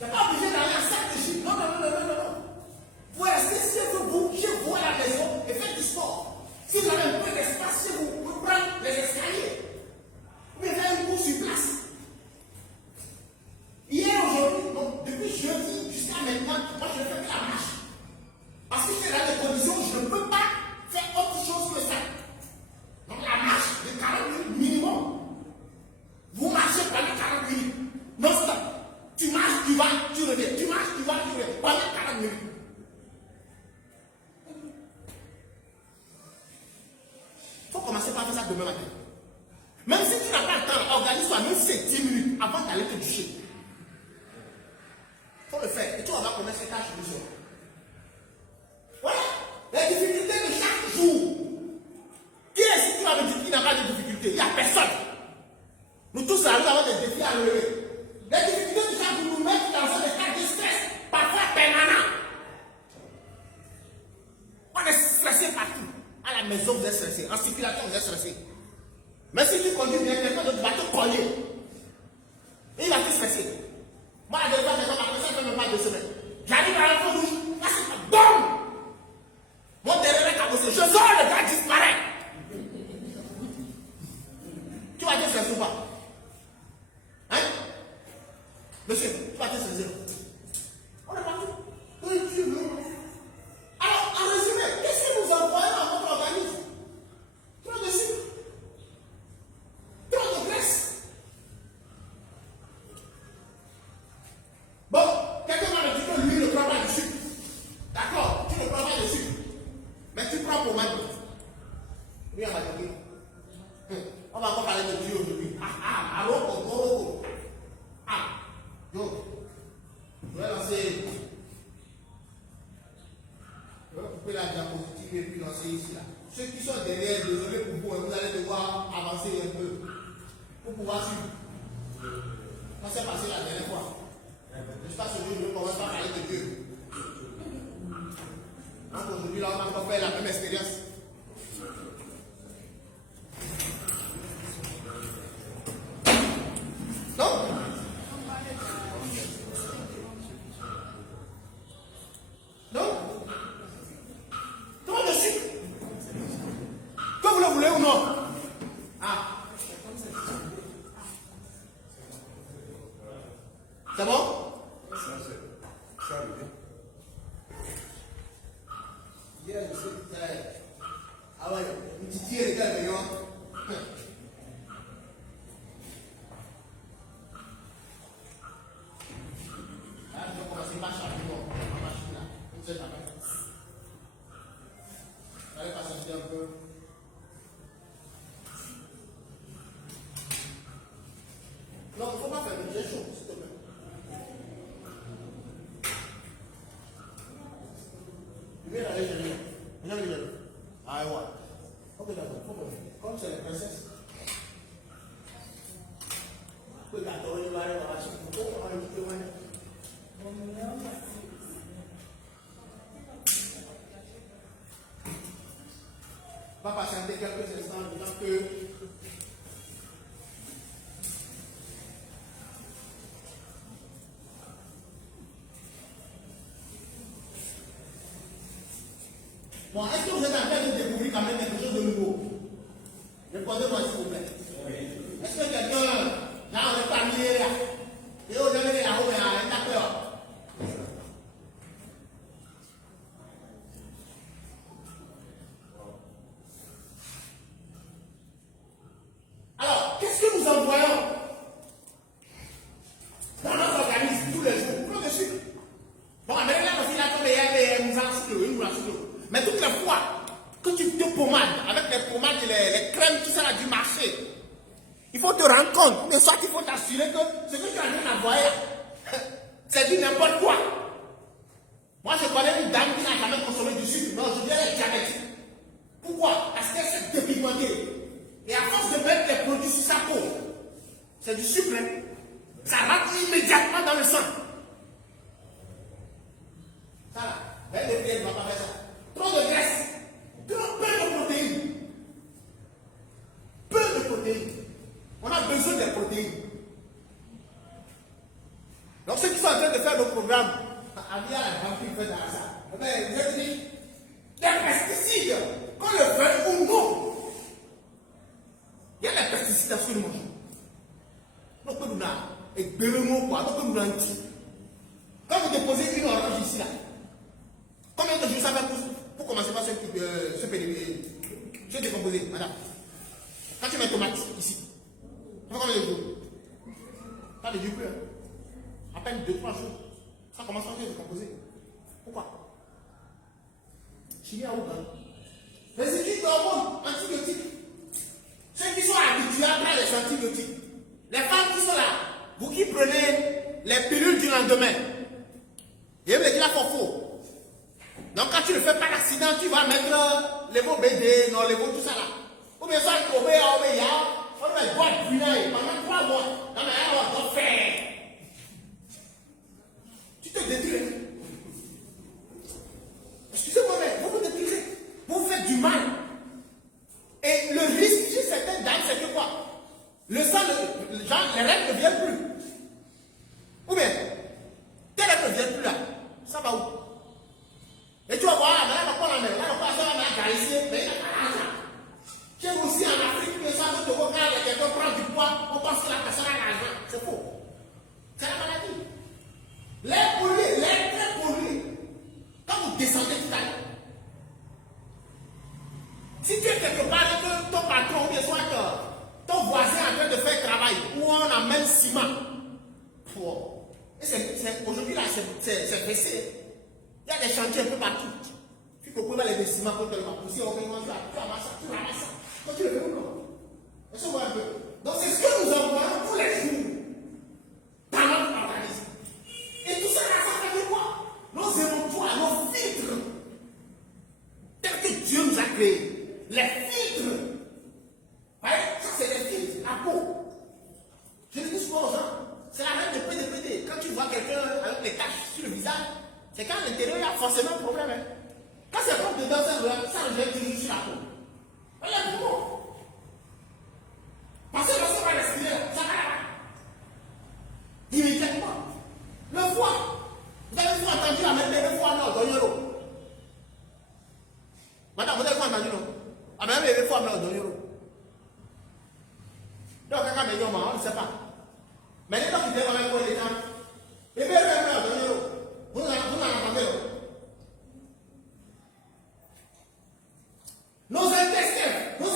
C'est pas obligé d'aller en salle de gym. Non. Vous restez chez vous à la maison et faites du sport. Si vous avez un peu d'espace chez vous, vous pouvez prendre les escaliers. Vous pouvez faire une course sur place. Hier, aujourd'hui, donc depuis jeudi jusqu'à maintenant, moi je ne fais que la marche. Parce que c'est la pas faire ça demain matin. Même si tu n'as pas le temps, organise-toi, même si c'est 10 minutes avant d'aller te doucher. Il faut le faire. Et tu vas connaître ta solution. Voilà. Les difficultés de chaque jour. Qui est-ce qui va me dire qu'il n'a pas de difficultés? Il n'y a personne. Nous tous là, nous avons des défis à relever. Les difficultés de chaque jour nous mettent dans un état de stress, parfois permanent. On est stressé partout. À la maison, vous êtes stressé. En circulation, vous êtes stressé. Mais si tu conduis bien, quelqu'un d'autre va te coller. Et il va te stresser. Moi, la dernière fois, ça ne fait même pas 2 semaines. J'arrive à la feu rouge, là c'est pas bon. Mon derrière est cabossé. Je sors, le gars disparaît. Tu vas te stresser ou pas? Hein? Monsieur, tu vas te stresser. On est parti. Oui, Dieu veut. Alors, en résumé, qu'est-ce que nous envoyons à notre organisme? Trop de sucre. Trop de graisse. Bon, quelqu'un m'a dit que lui ne prend pas de sucre. D'accord, tu ne prends pas de sucre. Mais tu prends pour mal. Oui, on va dire. On va encore parler de Dieu aujourd'hui. Allô, Kokoro. Yo. Je vais lancer. Je vais couper la diapositive et puis lancer ici là. Ceux qui sont derrière, désolé pour vous, vous allez devoir avancer un peu pour pouvoir suivre. Ça s'est passé la dernière fois. Jusqu'à ce jour, je ne commence pas à parler de Dieu. Donc aujourd'hui, là, on a encore fait la même expérience. Donc, trop de sucre. Que vous le voulez ou non? C'est bon? Ah ouais, une petite tire, les gars, meilleur. Là, je vais commencer par charger ma machine là. Une seule affaire. Allez, patienter un peu. Non, il ne faut pas faire de chaud, s'il te plaît. Je vais aller chercher. Viens, viens. Ah, ouais. Ok, d'accord. Comme c'est la princesse. Que la torre va aller dans la suite. Pourquoi on va éviter loin? On va patienter quelques instants en disant que bon, est-ce que vous êtes en train de découvrir quand même quelque chose de nouveau? Répondez-moi s'il vous plaît. Est-ce que quelqu'un, là on est parmi là, et on est là, on est peur. Alors, qu'est-ce que nous envoyons dans notre organisme tous les jours? Trop de sucre. Bon, mais là, on a comme il y a mais toutes les fois que tu te pommades avec les pommades et les crèmes, tout ça là du marché, il faut te rendre compte, mais soit il faut t'assurer que ce que tu as en train d'envoyer, c'est du n'importe quoi. Moi, je connais une dame qui n'a jamais consommé du sucre, mais aujourd'hui elle est diabétique. Pourquoi? Parce qu'elle s'est dépigmentée. Et à force de mettre les produits sur sa peau, c'est du sucre, hein? Ça rentre immédiatement dans le sang. Ça là, elle ne va pas faire ça. Trop de graisse, peu de protéines. Peu de protéines. On a besoin des protéines. Donc ceux qui sont en train de faire le programme, Avia la femme qui fait dans ça, vous avez dit, les pesticides, qu'on le veuille ou non, il y a des pesticides dans ce que nous mangeons. Donc nous avons, et bérémo quoi, donc nous avons dit, quand vous déposez une orange ici là, combien de jours ça va pour commencer par ce périmètre, ce décomposé, madame? Quand tu mets tomate ici, ça fait combien de jours? Ça ne dure plus. À peine 2-3 jours. Ça commence à se décomposer. Pourquoi? Chili à Ougan. Résidus d'hormones antibiotiques. lendemain. Et il a faux. Donc quand tu ne fais pas d'accident, tu vas mettre les mots BD, non, les mots tout ça là. Ou bien ça, on va boire du vin pendant 3 mois. Non, mais alors, on va faire. Tu te détruis. Excusez-moi, mais vous vous détruisez. Vous faites du mal. Et le risque chez certaines dames, c'est que quoi? Le sang, les règles ne viennent plus. Ou bien, tes règles ne viennent plus là. Ça va où? Et tu vas voir, là, on va pas ici, mais il n'y a pas d'argent. Chez vous aussi en Afrique, les gens de vos gars, quelqu'un prend du poids, on pense que la personne a l'argent. C'est faux. C'est la maladie. L'air pollué, l'air très pollué. Quand vous descendez tout à l'heure, si tu es quelque part et que ton patron, ou bien soit ton voisin est en train de faire travail, où on amène ciment, aujourd'hui là, c'est baissé. Il y a des chantiers un peu partout. Tu peux prendre les ciments pour te le pousser, on va manger, tu ramasses ça. Quand tu le fais ou non? Est-ce qu'on voit un peu? Donc c'est ce que nous envoyons tous les jours dans notre organisme. Et tout ça, ça fait de quoi? Nos émonctoires, nos filtres, tels que Dieu nous a créés. Les filtres. Voyez, ça c'est les filtres, la peau. Je le dis souvent aux gens, c'est la règle de PDPD. Quand tu vois quelqu'un avec les taches sur le visage, c'est quand à l'intérieur il y a forcément un problème. Hein. Quand c'est propre dedans, ça revient toujours sur la peau. Regarde pourquoi. Parce que lorsqu'on va respirer, ça va là-bas. Immédiatement. Le foie. Vous avez entendu la même le foie non, dans l'euro. Madame, vous avez entendu non? Ah, même le foie non, dans l'euro. Donc, on ne sait pas. Mais les gens qui disent qu'on a les gens, et bien, vous en entendez. Nos intestins font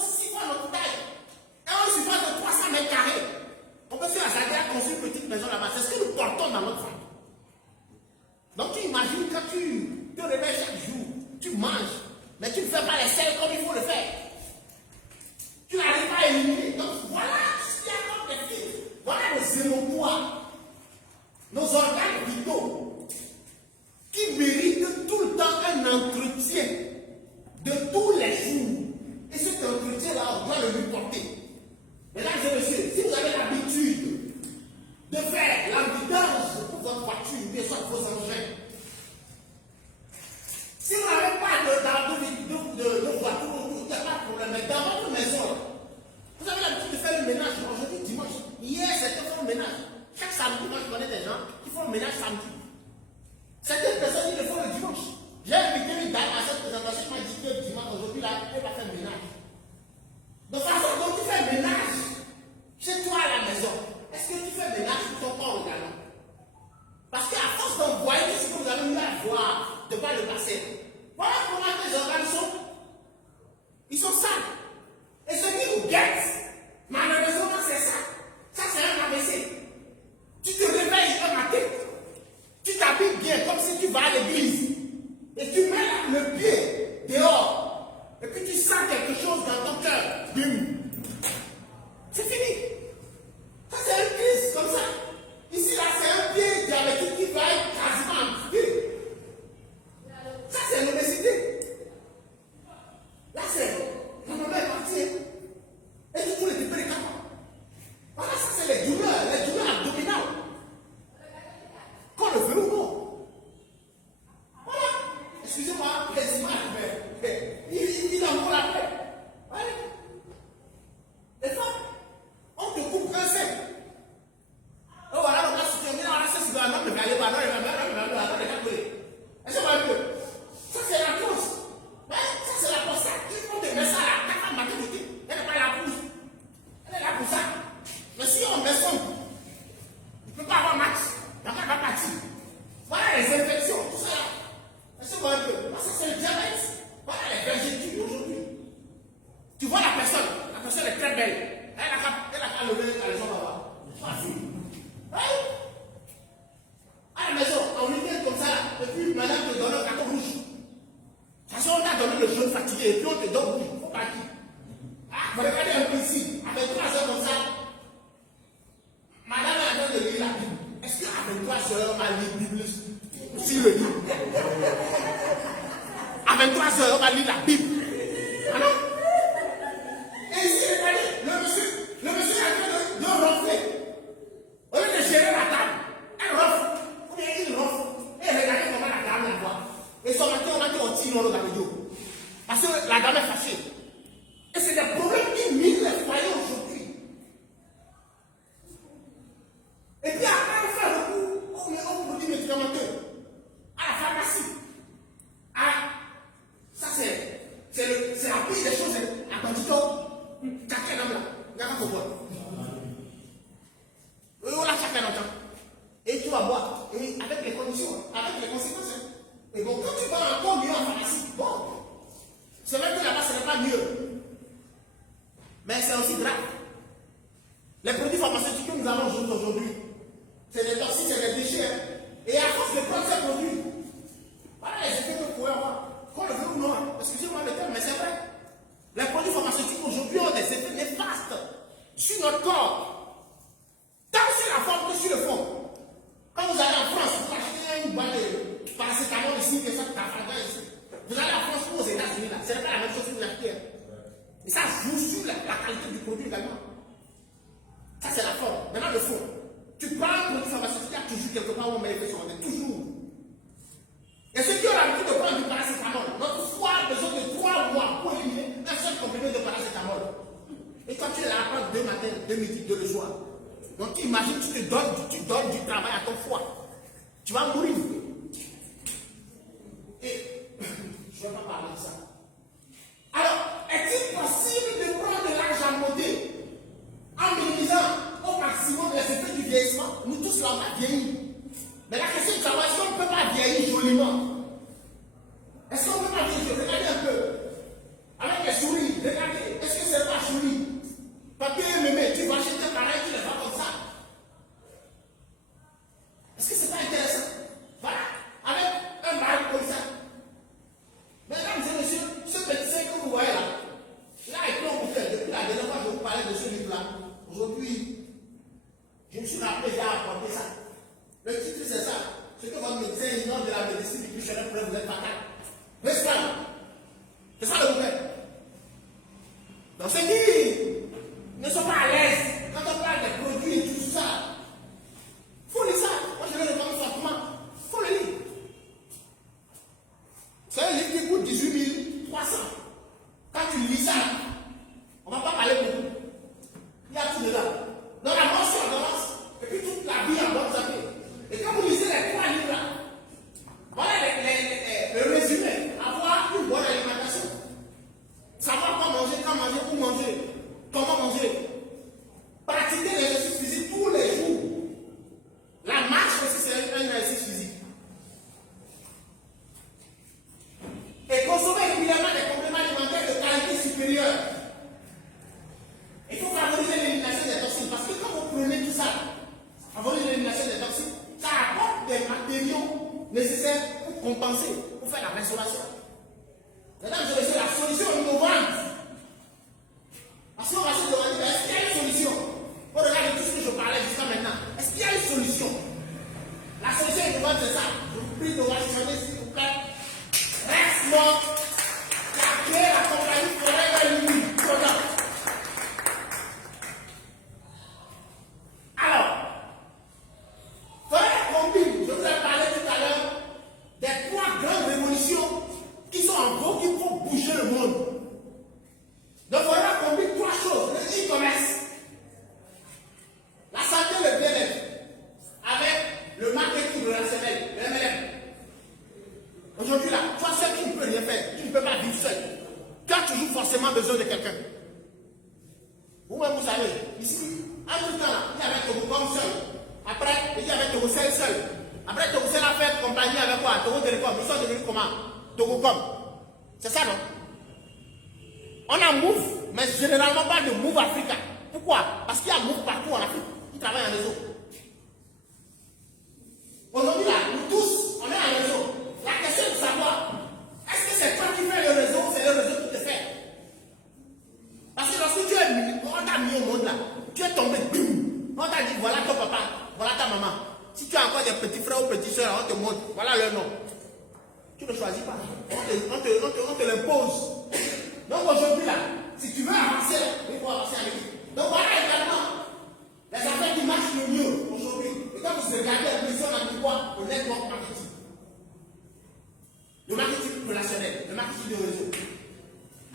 6 fois notre taille. Et on suffit de 300 mètres carrés. On peut se hasarder à construire une petite maison là-bas. C'est ce que nous portons dans notre ventre. Donc tu imagines quand tu te réveilles chaque jour, tu manges, mais tu ne fais pas les selles comme il faut le faire. Tu n'arrives pas à éliminer. Donc voilà ce qu'il y a comme des filtres. Voilà nos émonctoires, nos organes vitaux, qui méritent tout le temps un entretien de tous les jours. Et cet entretien-là, on doit le lui porter. Mesdames et messieurs, si vous avez l'habitude de faire la vidange pour votre voiture, bien sûr vos engins, si vous n'avez pas de voiture, il n'y a pas de problème. Mais dans votre maison, vous avez l'habitude de faire le ménage aujourd'hui, dimanche. Hier, c'était fait le ménage. Chaque samedi, moi je connais des gens qui font le ménage samedi. Certaines personnes, ils le font le dimanche. J'ai invité une dame à cette présentation, elle m'a dit que le dimanche, aujourd'hui, là, elle va faire le ménage. De façon dont tu fais le ménage chez toi à la maison, est-ce que tu fais le ménage sur ton corps également? Parce qu'à force d'envoyer tout ce que vous avez eu à voir, de pas le passer, voilà comment les organes sont. Ils sont sales. Et ce qui nous guette, malheureusement, c'est ça. Ça, c'est un AVC. Tu te réveilles un matin, tu t'habilles bien comme si tu vas à l'église. Et tu mets le pied dehors. Et puis tu sens quelque chose dans ton cœur. C'est fini. Ça, c'est une crise comme ça. Ici, là, c'est un pied diabétique qui va être quasiment amputé. Ça, c'est l'obésité. Là, c'est la maman est partie. Et du coup, les pépés voilà, ça, c'est les douleurs abdominales. Qu'on le veut ou non. Voilà. Excusez-moi, les images, mais il en vaut la paix. Voilà. Et ça, on te coupe un sein. Oh voilà, on va se terminer, on va se faire un homme, mais allez, pardon, est-ce que un peu? Ça, c'est la cause. Ça, c'est la prostate. Il faut te mettre ça là, ta femme maternité. Elle n'est pas là pour elle est là pour ça. Mais si on met son, il ne peut pas avoir max. Il n'y a pas partir. Voilà les infections, tout ça là. Est-ce que un peu? Ça, c'est le diabète. Voilà les vergetures aujourd'hui. Tu vois la personne est très belle. Elle a qu'à lever les caleçons là-bas. Pas sûr. À la maison, en week-end comme ça, et puis madame te donne un carton rouge. De toute façon, on t'a donné le jaune fatigué, et puis on te donne rouge. Il faut partir. Ah, vous regardez un peu ici, avec 3 heures comme ça. Madame est en train de lire la Bible. Est-ce qu'à 23 heures, 3 heures, on va lire la Bible. Ah non? Et ici, regardez, le monsieur est en train de ronfler. Au lieu de gérer la table, elle ronfle. Ou bien il ronfle. Et regardez comment la dame la voit. Et son matin, on va dire au tino dans la vidéo. Parce que la dame est fâchée. Et c'est des problèmes qui minent les foyers aujourd'hui. Et puis après, on fait recours aux produits médicamenteux, à la pharmacie. Ça, c'est la pire des choses. À Bandito, quelqu'un là, regarde faut boire. On l'a chacun longtemps. Et tu vas boire. Et avec les conditions, avec les conséquences. Et bon, quand tu vas encore mieux en pharmacie, bon, c'est vrai que là-bas, ce n'est pas mieux. Mais c'est aussi grave. Les produits pharmaceutiques que nous avons aujourd'hui, c'est des toxiques, c'est des déchets. Et à force de prendre ces produits, voilà les effets que vous pouvez avoir. Qu'on le veut ou non, excusez-moi le terme, mais c'est vrai. Les produits pharmaceutiques aujourd'hui ont des effets néfastes sur notre corps. Tant sur la forme que sur le fond. Quand vous allez en France, vous achetez une boîte de paracétamol ici, que ça t'affronte ici. Vous allez en France ou aux États-Unis, là. Ce n'est pas la même chose que vous achetez. Et ça joue sur la qualité du produit également. Ça, c'est la forme. Maintenant, le fond. Tu prends un produit pharmaceutique, il y a toujours quelque part où on met les effets secondaires. Toujours. Et ceux qui ont l'habitude de prendre du paracétamol, notre foie a besoin de 3 mois pour éliminer un seul comprimé de paracétamol. Et quand tu es là, prends 2 matins, 2 midi, 2 le soir. Donc tu imagines, tu donnes du travail à ton foie. Tu vas mourir. Et je ne vais pas parler de ça. Alors, est-il possible de prendre de l'âge à côté en minimisant au maximum les effets du vieillissement? Nous tous là, on a vieilli. Mais la question est de savoir, est-ce qu'on ne peut pas vieillir joliment? Est-ce qu'on ne peut pas vieillir joliment? Regardez un peu. Avec les souris, regardez. Est-ce que c'est pas joli? Papier mémé, tu vas acheter pareil, tu les vas comme ça. Est-ce que c'est pas intéressant? Voilà. Avec un baril comme ça. Mesdames et messieurs, ce médecin que vous voyez là, là, il peut vous faire. Depuis la dernière fois, je vous parlais de ce livre-là. Aujourd'hui, je me suis rappelé, j'ai apporté ça. Le titre, c'est ça. Ce que votre médecin ignore de la médecine nutritionnelle pourrait vous être fatal. N'est-ce pas? C'est ça le bouquin. Donc, ceux qui ne sont pas à l'aise quand on parle des produits et tout ça, il faut lire ça. Moi, je le recommande fortement. Il faut le lire. C'est un livre qui coûte 18 300. Quand tu lis ça, on ne va pas parler beaucoup. Il y a tout dedans. Dans la mention, et puis toute la vie en bonne santé. Et quand vous lisez les 3 livres là, voilà le résumé. Avoir une bonne alimentation. Savoir quoi manger, quand manger, où manger, comment manger. Pratiquer l'exercice physique tous les jours. La marche aussi, c'est un exercice physique. Et consommer régulièrement des compléments alimentaires de qualité supérieure. Il faut favoriser l'élimination des toxines. Parce que quand vous prenez tout ça, favoriser l'élimination des toxines, ça apporte des matériaux nécessaires pour compenser, pour faire la restauration. Mesdames et messieurs, la solution innovante. Parce qu'on va se demander, est-ce qu'il y a une solution? Au regard de tout ce que je parlais jusqu'à maintenant, est-ce qu'il y a une solution? La solution innovante, c'est ça. Je vous prie de rationner, s'il vous plaît. Reste-moi qui a créé la compagnie Forever Living Product. Alors, Forever combine, je vous ai parlé tout à l'heure, des 3 grandes révolutions qui sont en vogue, qui font bouger le monde. Donc Forever combine 3 choses. Le e-commerce, la santé, le bien-être, avec le marketing relationnel, le MLM. Aujourd'hui là, toi seul tu ne peux rien faire, tu ne peux pas vivre seul. Tu as toujours forcément besoin de quelqu'un. Vous-même vous savez, ici, en tout temps là, il y avait Togocom seul. Après, il y avait Togocel seul. Après, Togocel a fait compagnie avec quoi? Togo Telecom. Ils sont devenus comment? Togocom. C'est ça non? On a Move, mais généralement pas de Move Africa. Pourquoi? Parce qu'il y a Move partout en Afrique. Ils travaillent en réseau. Aujourd'hui là, nous tous, on est en réseau. La question est de savoir, est-ce que c'est toi qui fais le réseau ou c'est le réseau qui te fait? Parce que lorsque tu es on t'a mis au monde là, tu es tombé, bim, on t'a dit voilà ton papa, voilà ta maman. Si tu as encore des petits frères ou petites soeurs, on te montre, voilà leur nom. Tu ne choisis pas. On te l'impose. Donc aujourd'hui, là, si tu veux avancer, il faut avancer avec lui. Donc voilà également les affaires qui marchent le mieux aujourd'hui. Et quand vous regardez la mission, on a dit quoi? Le network marketing. Le marketing relationnel, le marketing de réseau.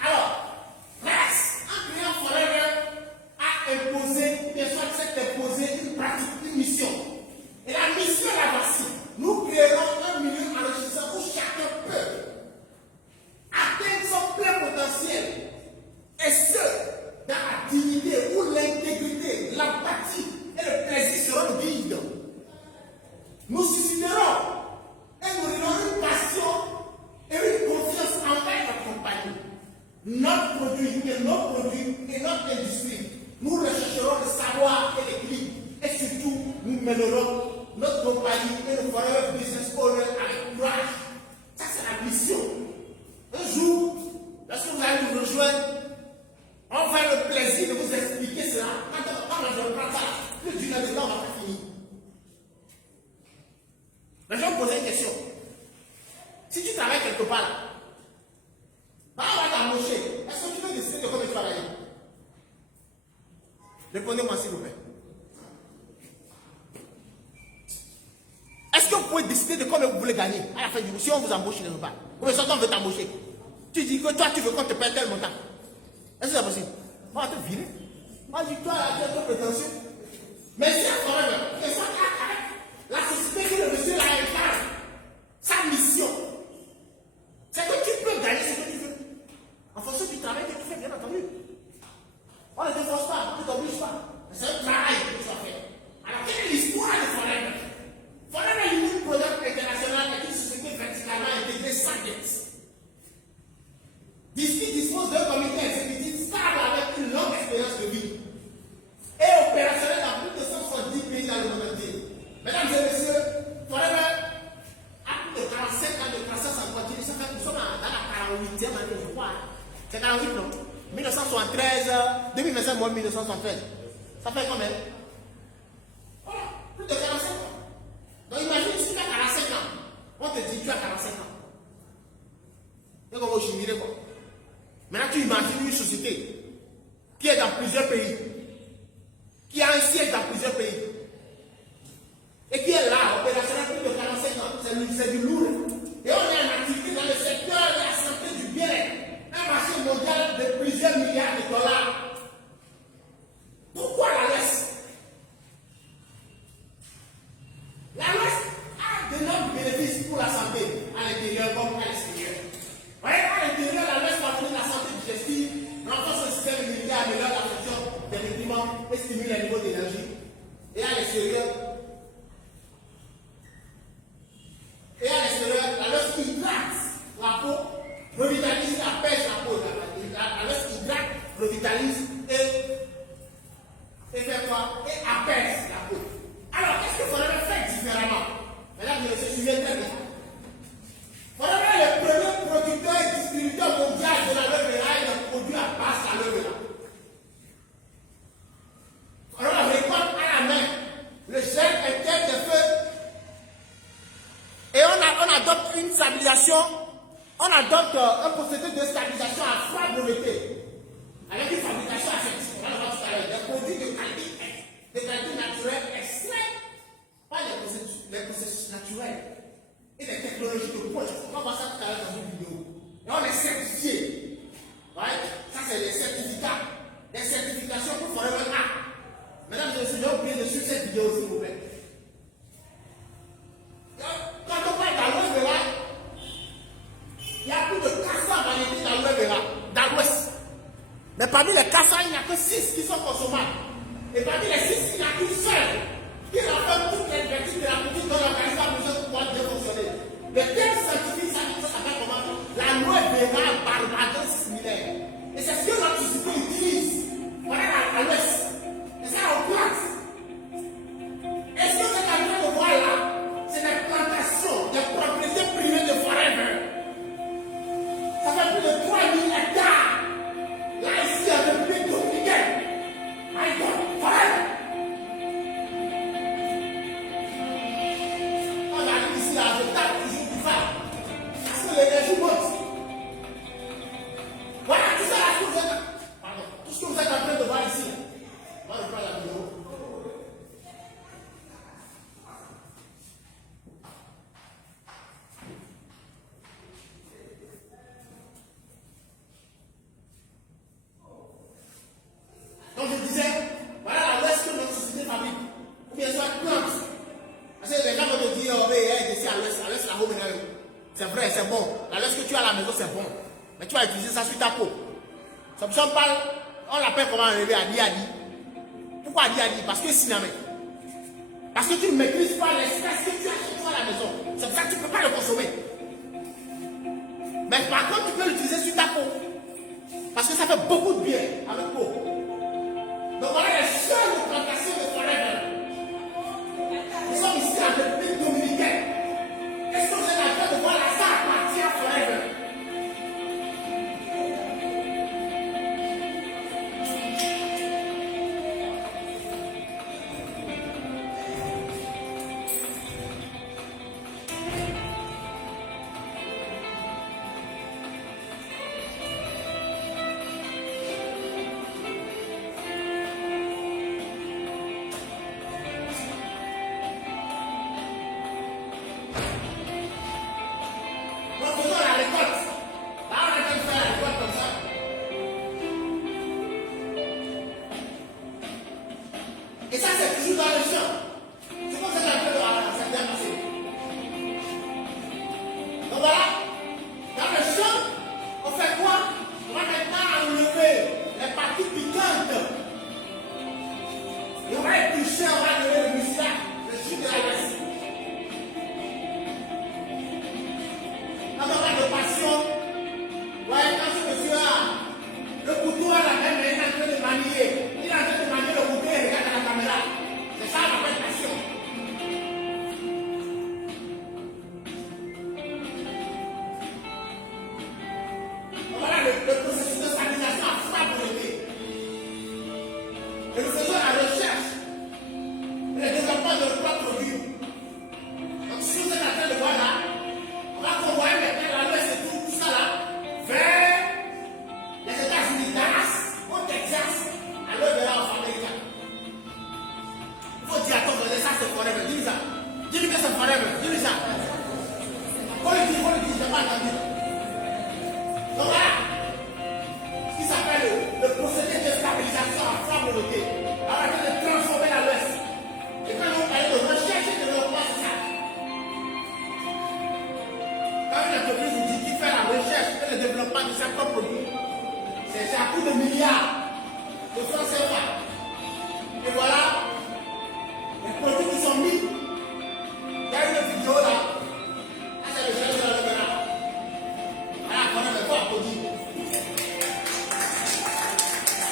Alors, grâce un client forever a imposé, bien sûr, c'est imposé une pratique, une mission. Et la mission, la voici. Nous créerons un milieu enrichissant où chacun peut atteindre son plein potentiel. Et ce, dans la dignité où l'intégrité, l'empathie et le plaisir seront le guide. Nous susciterons et nous aurons une passion et une confiance envers notre compagnie. Notre produit et nos produits et notre industrie. Nous rechercherons le savoir et l'équilibre. Et surtout, nous mènerons notre compagnie et le forever business owner avec courage. Ça, c'est la mission. Un jour, lorsque vous allez nous rejoindre, on va avoir le plaisir de vous expliquer cela. Quand je prends ça, plus d'une heure de temps, on va pas finir. Mais je vais vous poser une question. Si tu travailles quelque part, on va t'embaucher. Est-ce que tu peux décider de combien tu vas gagner? Répondez-moi s'il vous plaît. Est-ce que vous pouvez décider de combien vous voulez gagner à la fin du mois si on vous embauche quelque part? Combien de temps on veut t'embaucher? Tu dis que toi tu veux qu'on te paye tel montant. Est-ce que c'est possible? On va te virer. Moi je dis toi tu as ton prétention. Mais c'est quand même que ça la société que le monsieur là incarne, sa mission, c'est que tu peux gagner ce que tu veux. En fonction du travail que tu fais, bien entendu. On ne te force pas, on ne t'oblige pas. C'est un travail que tu vas faire. Alors quelle est l'histoire de Forever? Forever Unique Product International est une société verticalement intégrée sans dette. Disney dispose d'un comité exécutif stable avec une longue expérience de vie et opérationnel dans plus de 170 pays dans le monde entier. Mesdames et messieurs, Forever a plus de 45 ans de croissance en continu. Ça fait que nous sommes dans la 48e année, je crois. C'est 48, non? 1973, 2025, moi 1973. Ça fait combien? Voilà, plus de 45 ans. Donc imagine si tu as 45 ans, on te dit tu as 45 ans. C'est comme au chimie, quoi. Maintenant tu imagines une société qui est dans plusieurs pays, qui a un siège dans plusieurs pays, et qui est là, opérationnel plus de 45 ans, c'est du lourd. Et on est en activité dans le secteur de la santé du bien-être, un marché mondial de plusieurs milliards de dollars. Pourquoi la laisse? La laisse a d'énormes bénéfices pour la santé, à l'intérieur comme à l'extérieur. Vous voyez, à l'intérieur, la laisse favorise la santé digestive, renforce le système immunitaire, améliore la fonction des nutriments et stimule les niveaux d'énergie. Et à l'extérieur, la laisse hydrate la peau, revitalise, apaise la peau. La laisse hydrate, revitalise et fait quoi? Et apaise la peau. Alors, qu'est-ce que Forever fait différemment? Mesdames et messieurs, suivez très bien. Forever est le premier producteur et distributeur mondial de l'aloe vera et de produits à base d'aloe vera. Forever récolte à la main le gel interne des feuilles et on adopte une stabilisation, on adopte un procédé de stabilisation à froid breveté avec une fabrication aseptique. On va le voir tout à l'heure. Des produits de qualité naturelle extraits par les processus naturels et les technologies de pointe. On va voir ça tout à l'heure dans une vidéo. Et on est certifié. Ouais? Ça, c'est les certificats. Les certifications pour Forever A. Mesdames et messieurs, j'ai oublié de suivre cette vidéo, s'il vous plaît. Quand on parle d'aloe vera, il y a plus de 400 variétés d'aloe vera dans l'Ouest. Mais parmi les 400, il n'y a que 6 qui sont consommables. Et parmi les 6, il n'y a qu'une seule qui renferme toutes les vertus de la boutique dont l'organisme a besoin pour pouvoir bien fonctionner. Le terme scientifique, ça s'appelle comment? L'aloe vera barbados similaire. Et c'est ce que notre société utilise. Voilà à l'Ouest. Et ça en place. Est-ce que c'est en train de voir là? C'est des plantations, des propriétés privées de Forever. Ça fait plus de 3000 hectares. Là, ici, en République dominicaine. My God, Forever. On arrive ici à je tape toujours du phare. On l'appelle comment enlever Adi Adi. Pourquoi Adi Adi? Parce que Sinamé. Parce que tu ne maîtrises pas l'espèce que tu as chez toi à la maison. C'est pour ça que tu ne peux pas le consommer. Mais par contre, tu peux l'utiliser sur ta peau. Parce que ça fait beaucoup de bien à notre peau. Donc voilà les seules plantations de Forever. Nous sommes ici en République dominicaine. Est-ce que vous êtes en train de voir la ça partir à Forever? Et ça, c'est toujours dans le champ. C'est comme ça qu'on peut voir, ça vient passer. Donc voilà, dans le champ, on fait quoi? On va maintenant enlever les parties piquantes. Et on va éplucher, on va enlever le muscle, le jus de la graisse. Quand on parle de passion, ouais, quand ce monsieur a le couteau à la main, mais il est en train de manier. Il est en train de manier le couteau et regarde la caméra. C'est ça la vraie passion. Voilà le processus de stabilisation à froid volonté. Et nous faisons la recherche et le développement de notre propre produit. Donc si vous êtes en train de voir là, on va convoyer maintenant la l'ouest et tout ça là vers les États-Unis, Dallas, au Texas, à l'Ouest of America. Il faut dire, attends, ça c'est forever. Dis-lui ça. Dis-lui que c'est forever. Dis-lui ça. Faut le dire, j'ai pas entendu. Donc voilà. Ce qui s'appelle le procédé de stabilisation à froid volonté. Alors, on va transformer à l'Ouest. Et quand on parle de recherche et de développement, c'est ça. Quand une entreprise vous dit qu'il fait la recherche et le développement de ses propres produits, c'est à coup de milliards de francs CFA. Et voilà, les produits qui sont mis. Il y a une vidéo là. Là, c'est le chef de la caméra. Voilà, quand même, il faut applaudir.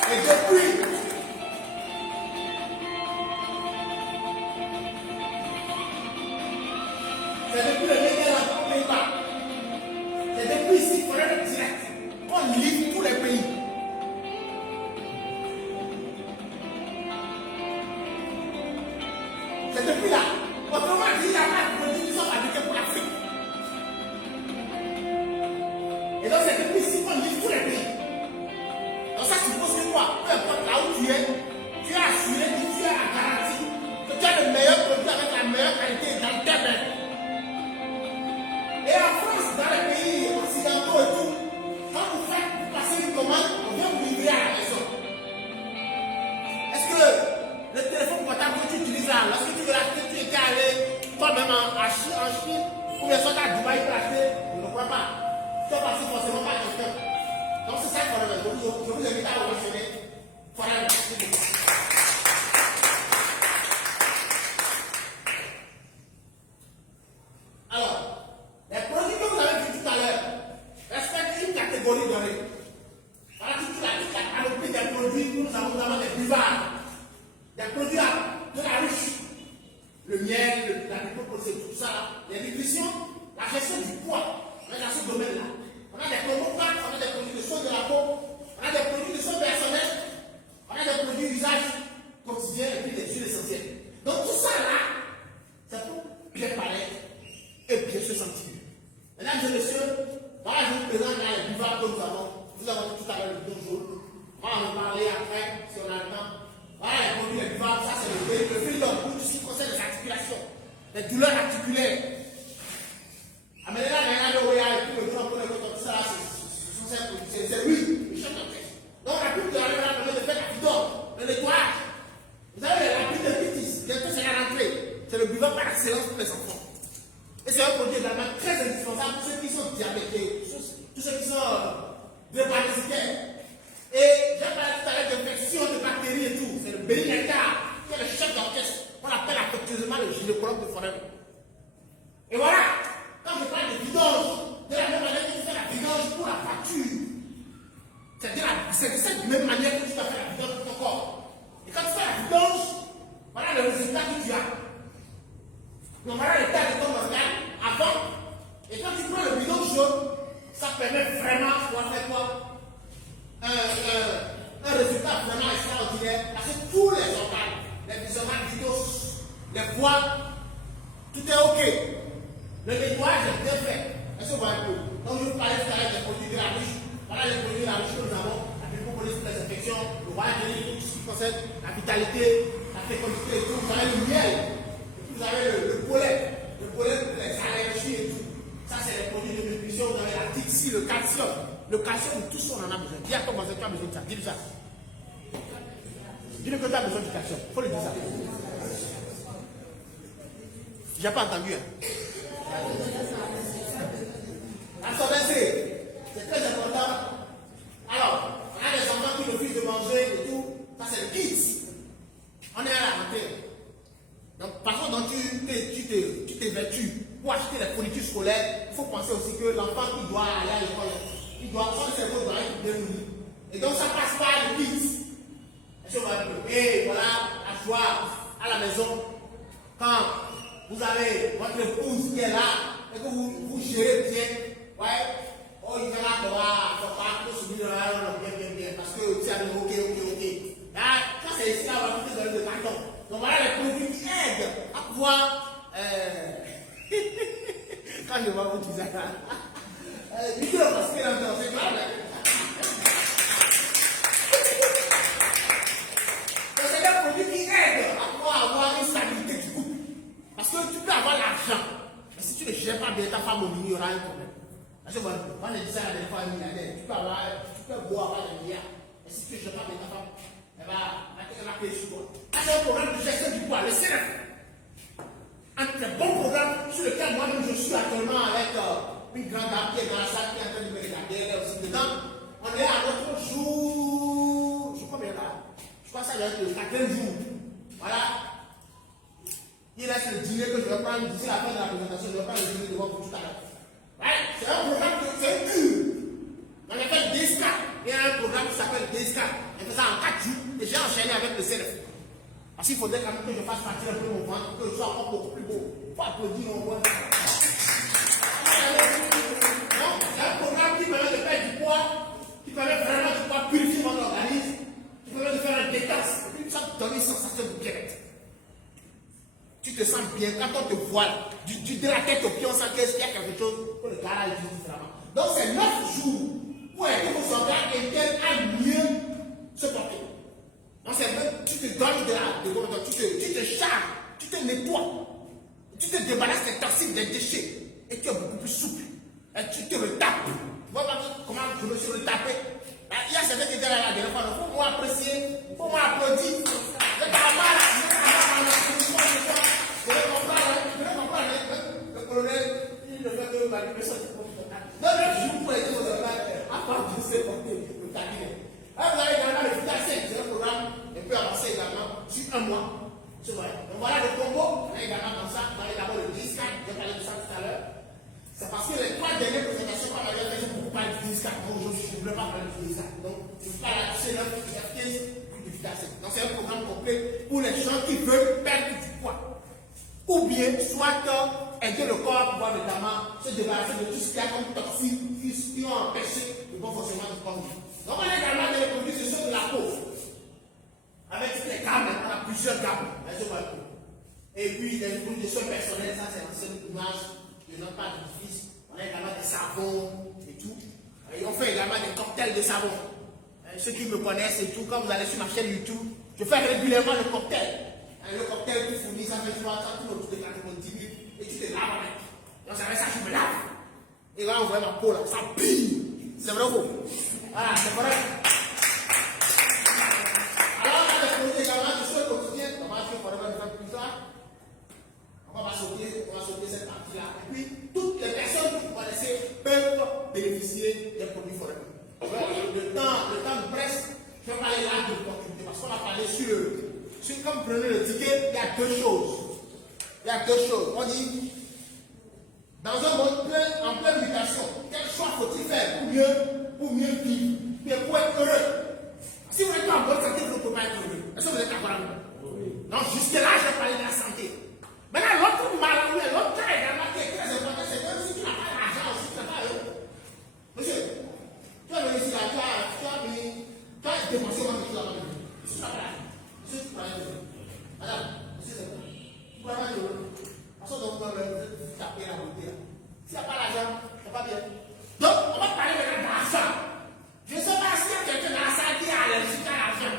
Et depuis, c'est depuis le Netherlands qu'on ne paye pas. C'est depuis ici qu'on est direct. On livre tous les pays. C'est depuis là. Autrement dit, il n'y a pas de produits qui sont fabriqués pour l'Afrique. Et donc c'est depuis ici qu'on livre tous les pays. Donc ça suppose que quoi? Peu importe là où tu es assuré, tu es à garantie que tu as le meilleur produit avec la meilleure qualité dans tes mains. Et en France, dans les pays occidentaux et tout, quand vous passez une commande, on vient vous livrer à la maison. Est-ce que le téléphone portable que tu utilises là, lorsque tu veux l'acheter, tu étais allé toi-même en Chine, ou bien soit à Dubaï pour l'acheter, je ne crois pas. Tu vas passer forcément par quelqu'un. Donc c'est ça qu'on a. Je vous invite à mentionner. Voilà. Alors, les produits que vous avez vus tout à l'heure respectent une catégorie donnée. Voilà toute la panoplie des produits que nous avons notamment des buvards, des produits de la ruche, le miel, l'agriculture, tout ça, les nutritions, la gestion du poids. On est dans ce domaine-là. On a des promos, on a des produits de soins de la peau, on a des produits de soins personnels, on a des produits d'usage quotidien et puis des huiles essentielles. Donc tout ça là, c'est pour bien paraître et bien se sentir. Mesdames et messieurs, voilà, je vous présente là les buvards que nous avons dit tout à l'heure le bonjour. On va en parler après si on a le temps. Voilà les produits, les buvards, ça c'est le fil d'or pour tout ce qui concerne les articulations, les douleurs articulaires. Amenez là, regardez où il y a et puis le temps pour les tout ça, c'est lui, il chante en tête. Donc la pub de la permet de faire la vidéo, le nettoyage. Vous avez la pub de Pitis, bientôt c'est la rentrée. C'est le buveur par excellence pour les enfants. Et c'est un produit également très indispensable pour ceux qui sont diabétiques, tous ceux qui sont drépanocytaires. Et j'ai parlé tout à l'heure de Béni-Nectar, qui est le chef d'orchestre, on appelle affectueusement le gynécologue de Forever. Et voilà, quand je parle de vidange, de la même manière que tu fais la vidange pour la facture, c'est de cette même manière que tu vas faire la vidange pour ton corps. Et quand tu fais la vidange, voilà le résultat que tu as. Donc voilà l'état de ton organe avant. Et quand tu prends le bidon jaune, ça permet vraiment de faire quoi? Un résultat vraiment extraordinaire. Parce que tous les organes, les organes vitaux, les voies, tout est ok. Le nettoyage est bien fait. Est-ce que vous voyez un peu? Donc je vous parlais tout à l'heure des produits de la ruche. Voilà les produits de la ruche que nous avons. La pour les infections, le voyage de tout ce qui concerne la vitalité, la fécondité et tout. Vous avez le miel, vous avez le pollen, les allergies et tout. Ça, c'est les produits de nutrition. Vous avez la tixi, le calcium. Le calcium, tout ça, on en a besoin. Dis à ton voisin, tu as besoin de ça. Dis-le ça. Dis-le que tu as besoin du calcium. Il faut le dire ça. J'ai pas entendu. Hein. Absorbez, c'est très important. Alors, on a des enfants qui refusent de manger et tout. Ça, c'est le kit. On est à la rentrée. Donc, par contre, donc, tu t'évertues pour acheter les fournitures scolaires. Il faut penser aussi que l'enfant qui doit aller à l'école, son cerveau doit être bien nourri. Et donc, ça passe par le kit. Et voilà, la joie à la maison. Quand vous avez votre épouse qui est là et que vous gérez bien, ouais, oh, il verra qu'on va subir bien, parce que tu as dit ok. Là, quand c'est ici, là, on va tout donner de carton. Donc voilà les produits qui aident à pouvoir. Quand je vois votre visage là, parce que c'est grave. Donc c'est des produits qui aident à pouvoir avoir une stabilité du couple. Parce que tu peux avoir l'argent, mais si tu ne gères pas bien ta femme au milieu, il y aura un problème. Parce que voilà, on a dit ça à des fois, tu peux boire avoir des milliards, mais si tu ne gères pas bien ta femme, elle va payer sur toi. C'est un programme de gestion du poids, le CRF. Un très bon programme sur lequel moi-même je suis actuellement avec une grande dame qui est dans la salle qui est en train de me regarder, elle est aussi dedans. On est à notre jour, je crois bien là, je crois que ça va être le 4e jour. Voilà. Il reste le dîner que je vais prendre d'ici la fin de la présentation, je vais prendre le dîner devant pour tout à l'heure. Ouais, c'est un programme qui est dur. On appelle DSK. Il y a un programme qui s'appelle DSK. On fait ça en 4 jours et j'ai enchaîné avec le CRF. Parce qu'il faudrait quand même que je fasse partir un peu mon ventre, que je sois encore beaucoup plus beau. Il faut applaudir mon ventre. Donc, c'est un programme qui permet de faire du poids, qui permet vraiment de pouvoir purifier mon organisme, qui permet de faire un détasse, et puis ça te donne une sensation de bien-être. Tu te sens bien, quand on te voit, de la tête aux pieds, on sent qu'il y a quelque chose que le gars là dit différemment. Donc, c'est 9 jours pour aider vos organes internes à mieux se porter. Donc, c'est vrai, tu te donnes tu te charges, tu te nettoies, tu te débarrasses des toxines, des déchets, et tu es beaucoup plus souple. Et tu te retapes. Tu vois comment je me suis retapé. Il y a certains qui étaient là la dernière fois, il faut moi apprécier, il faut moi applaudir. Je vais comprendre, le colonel, il ne fait que manipuler ça. Donc, je vous pourrais dire aux organes, à part de se porter le cabinet. Là, vous avez également le vitacé, c'est un programme un peu avancé également sur 1 mois. C'est vrai. Donc voilà le combo, on a également comme ça, vous avez d'abord le DSK, je vais parler de ça tout à l'heure. C'est parce que les 3 dernières présentations qu'on avait fait, j'ai beaucoup parlé du DSK. Donc aujourd'hui, je ne voulais pas parler du DSK. Donc je vous parle là-dessus, là, du F15, puis du vitacé. Donc c'est un programme complet pour les gens qui veulent perdre du poids. Ou bien, soit aider le corps à pouvoir notamment se débarrasser de tout ce qu'il y a comme toxines qui ont empêché le bon fonctionnement du corps. Donc on a également des produits qui sont de la peau. Avec toutes les gammes, on a plusieurs gammes. Et puis les produits de soins personnels, ça c'est l'ancienne image de notre part du fils. On a également des savons et tout. Et on fait également des cocktails de savon. Ceux qui me connaissent et tout, quand vous allez sur ma chaîne YouTube, je fais régulièrement le cocktail. Le cocktail qui fournit, ça fait 3 ans, tout autour de 90 minutes, et tu te laves avec. Donc, c'est avec ça que je me lave. Et là, on voit ma peau là, ça pille. C'est vrai ou faux? Voilà, c'est vrai. Alors, on a des produits également du soin quotidien. On va faire plus tard. On va sauter cette partie-là. Et puis, toutes les personnes que vous connaissez peuvent bénéficier des produits forêts. Le temps nous presse. Je vais parler là de l'opportunité parce qu'on a parlé sur Comme vous prenez le ticket, il y a deux choses. Il y a deux choses. On dit, dans un monde en pleine mutation, quel choix faut-il faire pour mieux vivre, pour être heureux? Si vous êtes en bonne santé, vous ne pouvez pas être heureux. Est-ce que vous êtes d'accord avec moi? Donc jusque-là, j'ai parlé de la santé. Maintenant, l'autre maladie, l'autre cas également qui est très important, c'est que si tu n'as pas d'argent aussi, tu n'as pas heureux. Monsieur, tu as venu ici, tu as dépensé moins de choses avant de venir. Si tu n'as pas d'argent, monsieur, tu pourrais être heureux. Madame, monsieur, c'est bon. Tu pourrais pas être heureux. Parce que donc, vous tapez la beauté là. S'il n'y a pas d'argent, c'est pas bien. Donc, on va parler maintenant d'argent. Je ne sais pas s'il y a quelqu'un dans la salle qui est allergique à l'argent.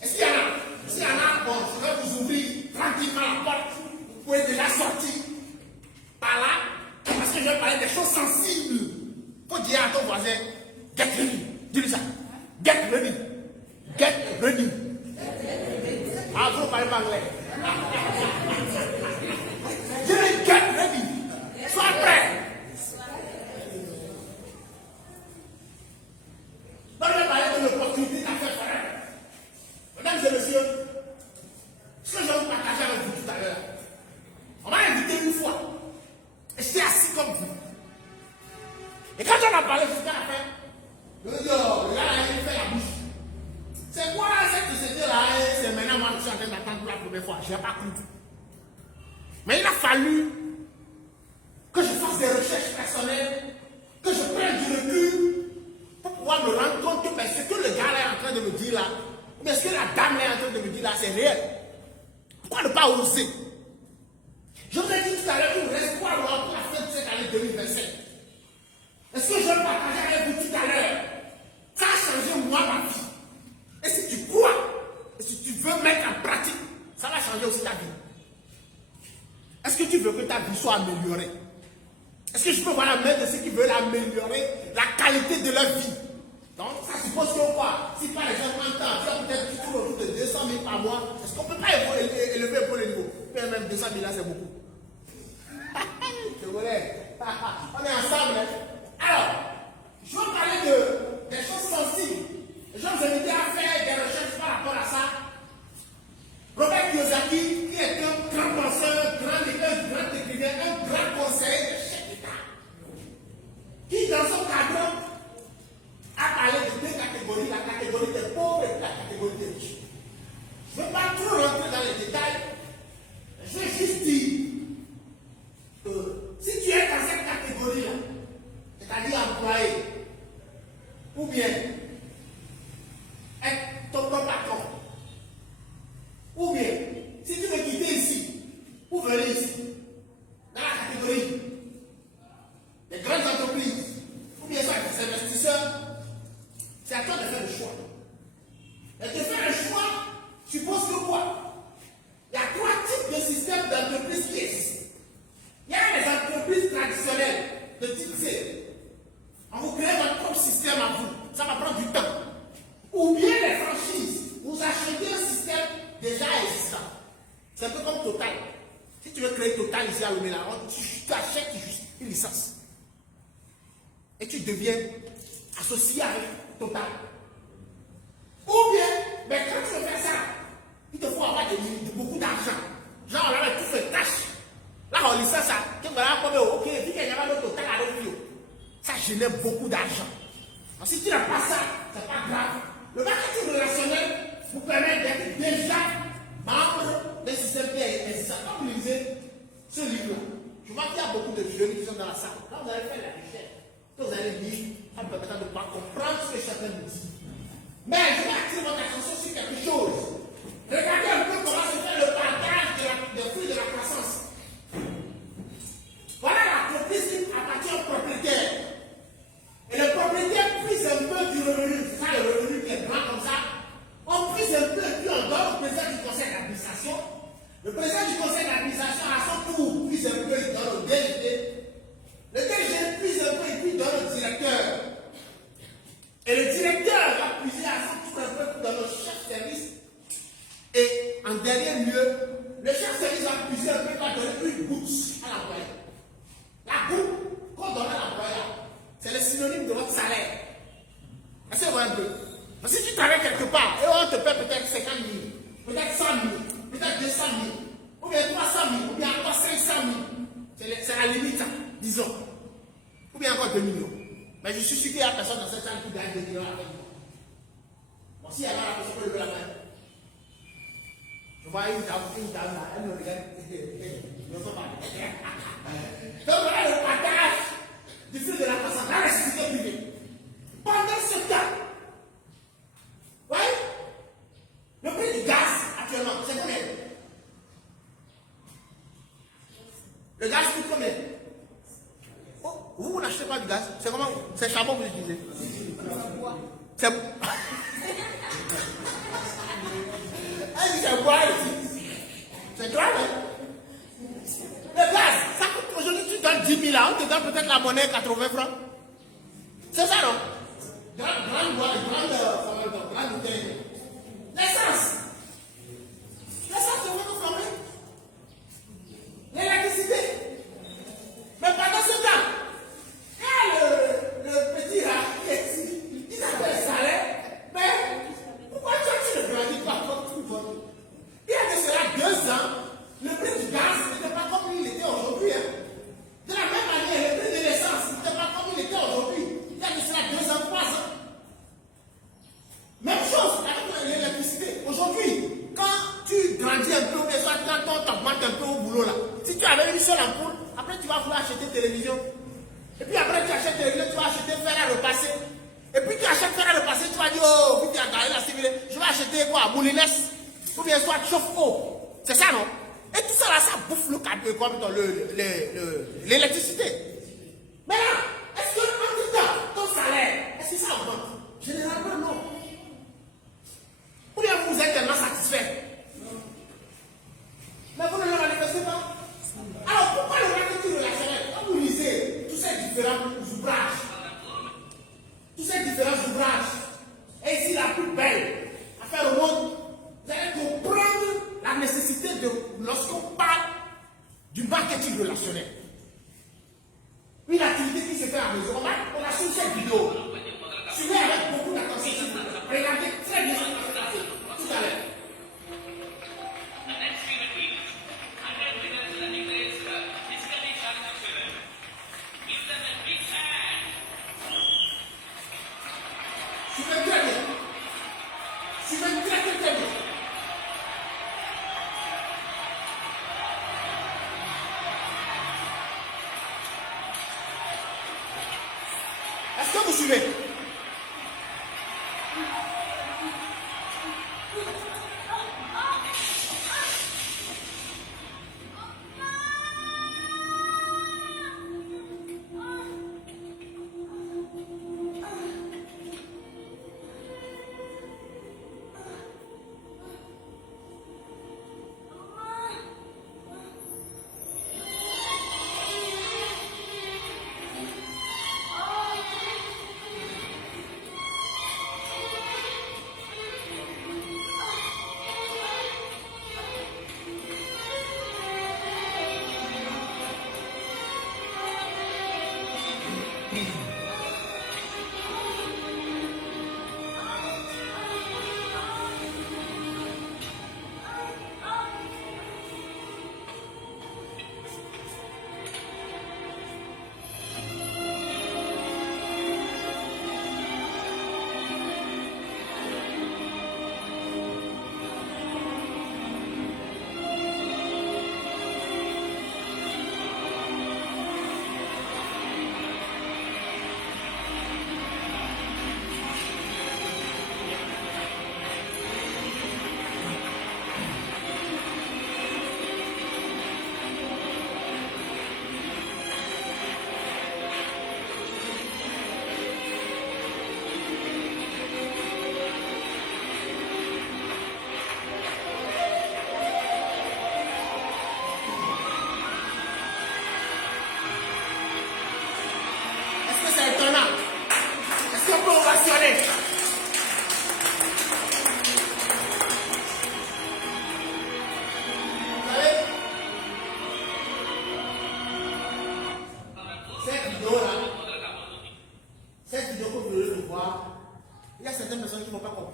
Est-ce qu'il y en a? S'il y en a, bon, je vais vous ouvrir tranquillement la porte. Vous pouvez déjà sortir par là. Parce que je vais parler des choses sensibles. Faut dire à ton voisin, get ready. Dis-lui ça. Get ready. Get ready. Ah, vous parlez pas anglais. Dis-lui, get ready. Sois prêt. Donc, je vais parler de l'opportunité d'affaires foraines. Mesdames et messieurs, ce que je vais vous partager avec vous tout à l'heure, on m'a invité une fois, et j'étais assis comme vous. Et quand on a parlé jusqu'à la fin, le gars là, il fait la bouche. C'est quoi cette société là? C'est maintenant moi je suis en train d'attendre pour la première fois. Je n'ai pas compris. Mais il a fallu que je fasse des recherches personnelles, que je prenne du recul pour pouvoir me rendre compte que ce que le gars là est en train de me dire là, ou bien ce que la dame là est en train de me dire là, c'est réel. Pourquoi ne pas oser? Je vous ai dit tout à l'heure qu'il me reste 3 mois pour la fin de cette année 2025. Est-ce que je vais partager avec vous tout à l'heure? Ça a changé moi ma vie. Et si tu crois, et si tu veux mettre en pratique, ça va changer aussi ta vie. Est-ce que tu veux que ta vie soit améliorée? Est-ce que je peux voir la main de ceux qui veulent améliorer la qualité de leur vie? Donc, ça suppose que quoi? Si par exemple, en temps, tu as peut-être autour de 200 000 par mois, est-ce qu'on ne peut pas élever un peu le niveau? Même 200 000 là, c'est beaucoup. Je voulais. On est ensemble. Hein? Alors, je veux parler des choses sensibles. Je vais vous inviter à faire des recherches par rapport à ça. Robert Kiyosaki, qui est un grand penseur, un grand écrivain, un grand conseiller de chef d'État, qui dans son cadre a parlé de 2 catégories, la catégorie des pauvres et la catégorie des riches. Je ne veux pas trop rentrer dans les détails, je vais juste dire que si tu es dans cette catégorie-là, c'est-à-dire employé, ou bien être ton propre patron, ou bien si tu veux quitter ici, ou venir ici, dans la catégorie des grandes entreprises, ou bien soit des investisseurs, c'est à toi de faire le choix. Et de faire le choix suppose que quoi? Il y a 3 types de systèmes d'entreprises qui existent. Il y a les entreprises traditionnelles de type C. On vous crée votre propre système à vous. Ça va prendre du temps. Ou bien les franchises. Vous achetez un système déjà existant. C'est un peu comme Total. Si tu veux créer Total ici à Lomé, tu achètes juste une licence. Et tu deviens associé avec Total. Ou bien, mais quand tu veux faire ça, il te faut avoir beaucoup d'argent. Genre, là, tu fais cash. Là, on licence ça. Tu vas comme ok, vu qu'il y a un Total à l'autre. Ça génère beaucoup d'argent. Alors, si tu n'as pas ça, c'est pas grave. Le marketing relationnel vous permet d'être déjà membre d'un système qui est existant. Quand vous lisez ce livre-là, je vois qu'il y a beaucoup de jeunes qui sont dans la salle. Quand vous allez faire la recherche, quand vous allez lire, ça vous permettra de pouvoir comprendre ce que chacun nous dit. Mais je vais attirer votre attention sur quelque chose. Regardez un peu comment se fait le partage des fruits de la croissance. Voilà l'entreprise qui appartient au propriétaire. Et le propriétaire puise un peu du revenu. C'est ça le revenu qui est grand comme ça. On puise un peu et puis on donne au président du conseil d'administration. Le président du conseil d'administration, à son tour, puise un peu, il donne au DG. Le DG puise un peu et puis il donne au directeur. Et le directeur va puiser à son tour un peu dans le chef service. Et en dernier lieu, le chef service va puiser un peu et va donner une goutte à l'employé. La goutte qu'on donne à l'employé, c'est le synonyme de votre salaire. Est-ce que vous voyez un peu? Parce Si tu travailles quelque part et on te paie peut-être 50 000, peut-être 100 000, peut-être 200 000, ou bien 300 000, ou bien encore 500 000, c'est la limite, ça, disons. Ou bien encore 2 millions. Mais je suis sûr qu'il y a personne dans cette salle qui gagne 2 millions avec moi. Bon, s'il y a la personne qui peut lever la main. Je vois une dame là, elle me regarde. Je ne sais pas. Donc voilà le partage du flux de la croissance, la nécessité privée. Pendant ce temps, voyez, le prix du gaz actuellement, c'est combien? Le gaz coûte combien? Oh, vous n'achetez pas du gaz? C'est comment? C'est charbon que vous utilisez? C'est c'est bois ici. C'est grave, hein? Le gaz, ça coûte aujourd'hui, tu donnes 10 000 là, on te donne peut-être la monnaie 80 francs. C'est ça, non? Grande bouteille. L'essence. L'essence, c'est vraiment flambé. L'électricité. Mais pendant ce temps, le petit là, il s'appelle salaire. Mais pourquoi tu ne grandis pas comme tout le monde? Il y a de cela 2 ans, le prix du gaz n'était pas comme il était aujourd'hui. Hein. De la même manière, le prix de l'essence n'était pas comme il était aujourd'hui. Il y a de cela 2 ans, 3 ans. Même chose avec l'électricité. Aujourd'hui, quand tu grandis un peu, quand on t'augmente un peu au boulot là, si tu avais une seule ampoule, après tu vas vouloir acheter télévision. Et puis après tu achètes télévision, tu vas acheter fer à repasser. Et puis tu achètes fer à repasser, tu vas dire, oh, puis tu as gagné la civilée, je vais acheter quoi, moulinette, ou bien soit chauffe-eau. C'est ça, non? Et tout ça là, ça bouffe le cadre comme l'électricité. Mais là, est-ce que en tout temps, ton salaire, est-ce que ça augmente? Généralement, non. Ou bien vous êtes tellement satisfait. Mais vous ne le manifestez pas. Alors pourquoi le marketing relationnel? Quand vous lisez tous ces différents ouvrages, et ici la plus belle affaire au monde, vous allez comprendre la nécessité de, lorsqu'on parle du marketing relationnel. Une activité qui se fait à la maison. On a suivi cette vidéo. Suivez avec beaucoup d'attention. Regardez très bien tout à l'heure. Suivez très bien. Suivez très bien. Est-ce que vous suivez?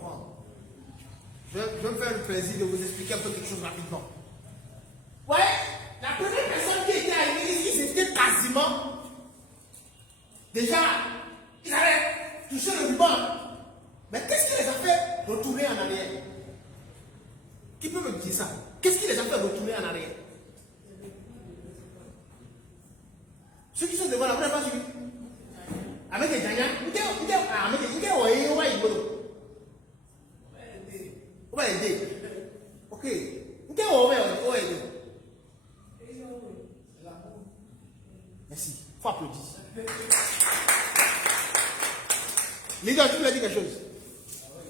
comprendre. Je vais me faire le plaisir de vous expliquer un peu quelque chose rapidement. Ouais, la première personne qui était arrivée ici, c'était quasiment. Déjà, ils avaient touché le ruban. Mais qu'est-ce qui les a fait retourner en arrière? Qui peut me dire ça? Qu'est-ce qui les a fait retourner en arrière? Ceux qui sont devant la première fois, suivi. Avec les gagnants, on va aider. Ok. Merci. Il faut applaudir. Leader, tu voulais dire quelque chose?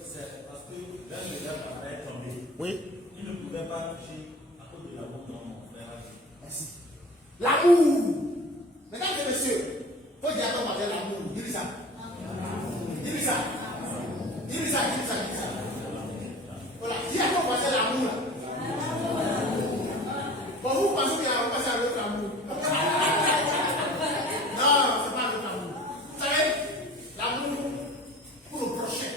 C'est parce que là, le gars est tombé. Oui. Il ne pouvait pas toucher à cause de l'amour dont mon frère a dit. Merci. L'amour. Mesdames et messieurs, il faut dire à ton mari l'amour. Dis-lui ça. Dis-lui ça. Dis-lui ça. Dis-lui ça. Dis-lui ça. Voilà. Dis à ton voisin l'amour. Bon, vous pensez qu'il y a un passage avec l'amour. Non, c'est pas avec l'amour. Vous savez, l'amour pour le prochain.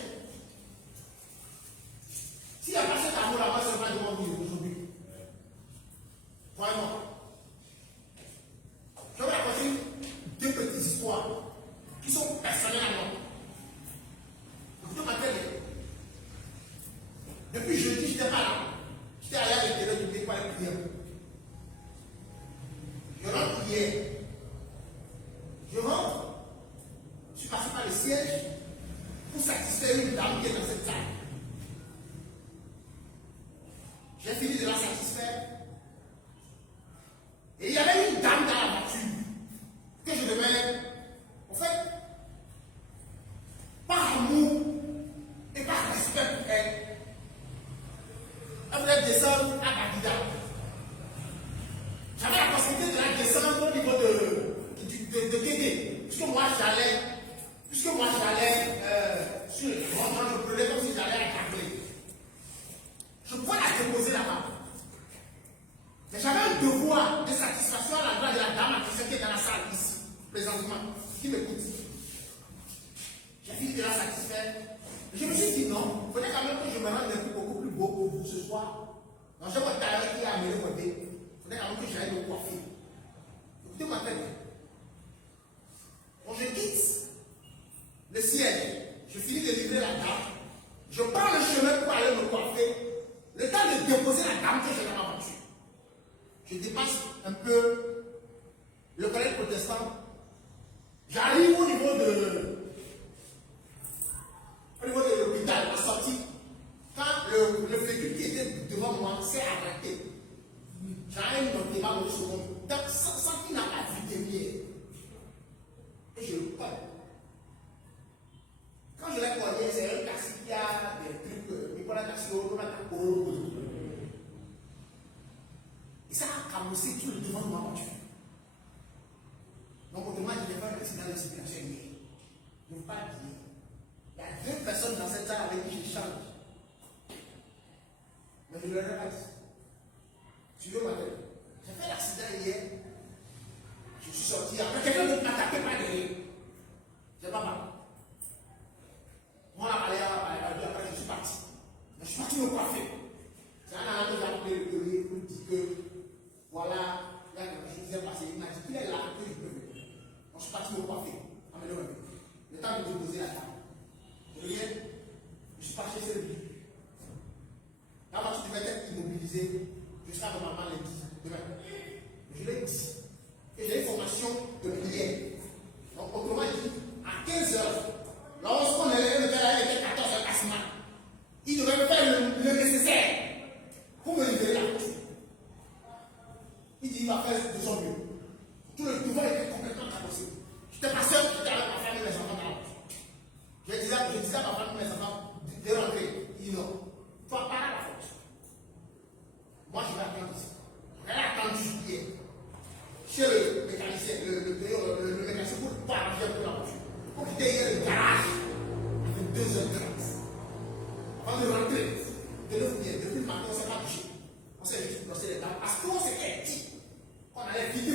S'il n'y a pas cet amour là-bas, c'est pas de mon vie aujourd'hui. Croyez-moi. Je vais raconter deux petites histoires qui sont personnelles à moi. Écoutez ma télé. Depuis jeudi, je n'étais pas là. J'étais allé à l'intérieur du pays pour aller prier. Je rentre hier. Je rentre. Je suis passé par le siège pour satisfaire une dame qui est dans cette salle. J'ai fini de la satisfaire. Et il y avait une dame dans la voiture que je devais, en fait, par amour et par respect pour elle, elle voulait descendre à Bagdad. J'avais la possibilité de la descendre au niveau de Guégué. Puisque moi j'allais sur le grand, je prenais comme si j'allais à Cabré. Je pouvais la déposer là-bas. Mais j'avais un devoir de satisfaction à l'endroit de la dame qui est dans la salle ici, présentement, qui m'écoute. J'ai fini de la satisfaire. Je me suis dit non, il fallait quand même que je me rende un peu beaucoup plus beau pour vous ce soir. Donc j'ai mon tailleur qui a amené mon dé. Il fallait quand même que j'aille me coiffer. Écoutez ma tête. Quand je quitte le siège, je finis de livrer la dame. Je prends le chemin pour aller me coiffer. Le temps de déposer la dame que j'ai dans ma voiture. Je dépasse un peu le collège protestant. J'arrive au niveau de l'hôpital, la sortie. Quand le véhicule qui était devant moi s'est arrêté, j'arrive dans le débat de seconde. Donc, sans qu'il n'a pas vu de lumière. Et je le colle. Quand je l'ai collé, c'est un taxi qui a des trucs, il prend un taxi, on a un coro. Et ça a camouflé tout le devant de ma voiture. Donc, autrement, je n'ai pas un accident de circulation hier. Je ne veux pas dire. Il y a deux personnes dans cette salle avec qui j'échange. Mais je ne leur ai pas dit. Tu veux ma tête? J'ai fait l'accident hier. Je suis sorti. Après, quelqu'un d'autre m'a tapé par derrière. C'est pas mal. Moi, on a parlé, après, je suis parti. Mais je suis parti me coiffer. C'est un ami qui a appelé le collier pour dire que voilà, il y a quelque chose qui s'est passé. Il m'a dit qu'il est là, que je peux venir. Donc, je suis parti me coiffer. Le temps de déposer la table. Je reviens, je suis parti chez lui. La voiture devait être immobilisée jusqu'à normalement les 10 demain. Je l'ai dit. Et j'ai une formation de prière. Donc, autrement dit, à 15h, lorsqu'on est le verre avec 14h cassement, il devait faire le nécessaire pour me libérer la voiture. Il dit, il va faire de son mieux. Tout le pouvoir était complètement cabossé. J'étais pas seul, j'étais avec ma femme et mes enfants dans la voiture. Je disais à ma femme et mes enfants de rentrer. Il dit non, toi pas à la faute. Moi je vais attendre ici. Elle a attendu hier. Chez le mécanicien, le mécanicien pour pas arranger un peu la voiture. Pour quitter hier le garage avec 2h30. Avant de rentrer, depuis le matin, on ne s'est pas touché. On s'est juste brossé les dents parce qu'on s'était dit qu'on allait vider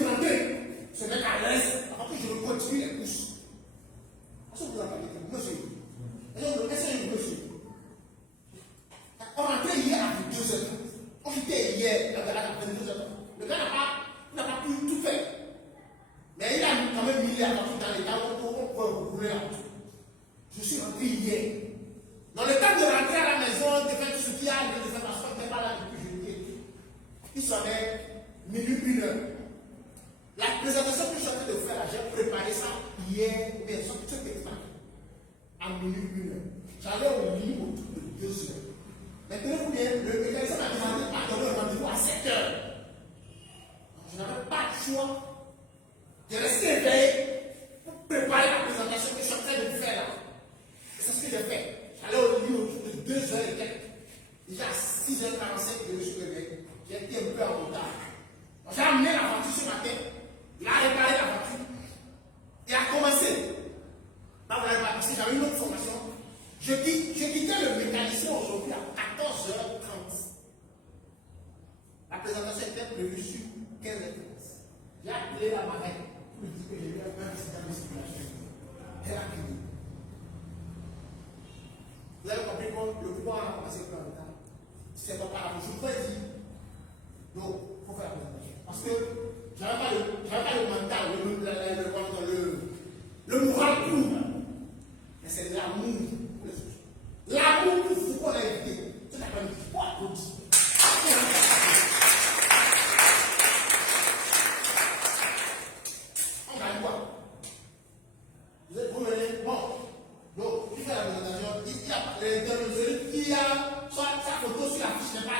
minute, 1 heure. La présentation que je suis en train de faire, j'ai préparé ça hier, mais ce texte à minute, 1 heure. J'allais au lit autour de 2 heures. Maintenant, le mécanisme m'a demandé à donner un rendez-vous à 7 heures. Je n'avais pas de choix de rester éveillé pour préparer la présentation que je suis en train de faire là. Et c'est ce que j'ai fait. J'allais au lit autour de 2 heures et quelques. Déjà à 6h45 je suis réveillé. J'ai été un peu en retard. J'ai amené la voiture ce matin. Il a réparé la voiture. Il a commencé. Là, vous n'avez pas parce que j'avais une autre formation. Je quittais le mécanicien aujourd'hui à 14h30. La présentation était prévue sur 15h30. J'ai appelé la marraine pour lui dire que j'ai eu un accident de circulation. Elle a crié. Vous avez compris que le pouvoir a commencé plus en retard. C'est pas par rapport. Je vous ai dit. Donc, il faut faire la présentation. Parce que je n'avais pas le mental, le moral pour. Mais c'est l'amour pour les autres. L'amour pour vous qu'on a évité. C'est la famille. Pourquoi applaudir? On gagne quoi? Vous venez, bon. Donc, il fait la présentation. Il y a l'interlocuteur qui a sa photo sur la fiche n'est pas là.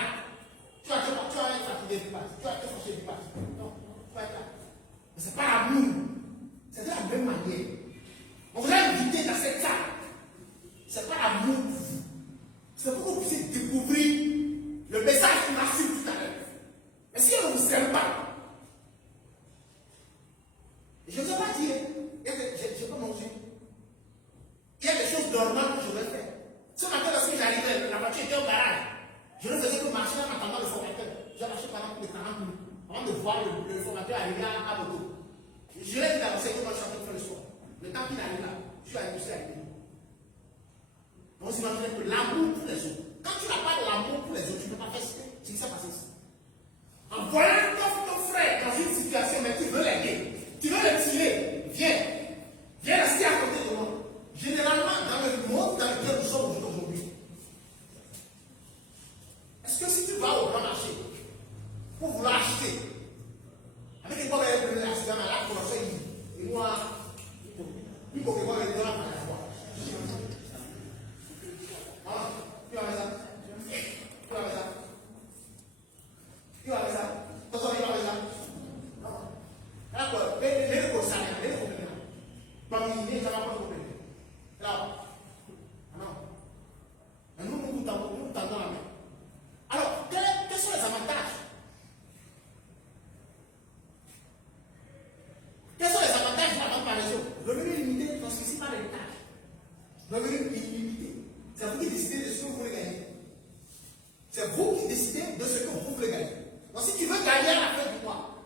Tu vas être fatigué du passe. Tu vas être fâché du passe. Non, tu vas être là. Mais ce n'est pas l'amour. C'est de la même manière. On vous a invité dans cette salle. Ce n'est pas l'amour pour vous. C'est pour que vous puissiez découvrir le message qu'on a su tout à l'heure. Mais si on ne vous aime pas, je ne sais pas dire, je ne sais pas manger. Il y a des choses normales que je vais faire. Ce matin, lorsque j'arrivais, la voiture était au garage. Je ne faisais que marcher en attendant le formateur. J'ai marché pendant plus de 40 minutes avant de voir le formateur arriver à moto. Je l'ai dit d'avancer que moi je suis en train de faire le soir. Le temps qu'il arrive là, je suis arrivé. On s'imagine que l'amour pour les autres. Quand tu n'as pas de l'amour pour les autres, tu ne peux pas faire ce qui s'est passé ici. En voyant ton frère dans une situation, mais tu veux l'aider, tu veux le tirer, viens rester à côté de moi. Généralement, dans le monde dans lequel nous sommes aujourd'hui, est-ce que si tu vas au grand marché pour vouloir acheter, avec une bonne accident malade pour lancer et moi, il faut que moi je donne à la fois. Ah, tu vas faire ça? Tu vas faire ça? Tu vas faire ça? Attention, il va faire ça? D'accord, les cours, ça vient, les cours, ça va pas couper. Là, non. Et nous tendons la main. Alors, quels sont les avantages? Quels sont les avantages de la comparaison? Revenu limité, transmissible par l'héritage. Revenu illimité. C'est vous qui décidez de ce que vous voulez gagner. C'est vous qui décidez de ce que vous voulez gagner. Donc, si tu veux gagner à la fin du mois,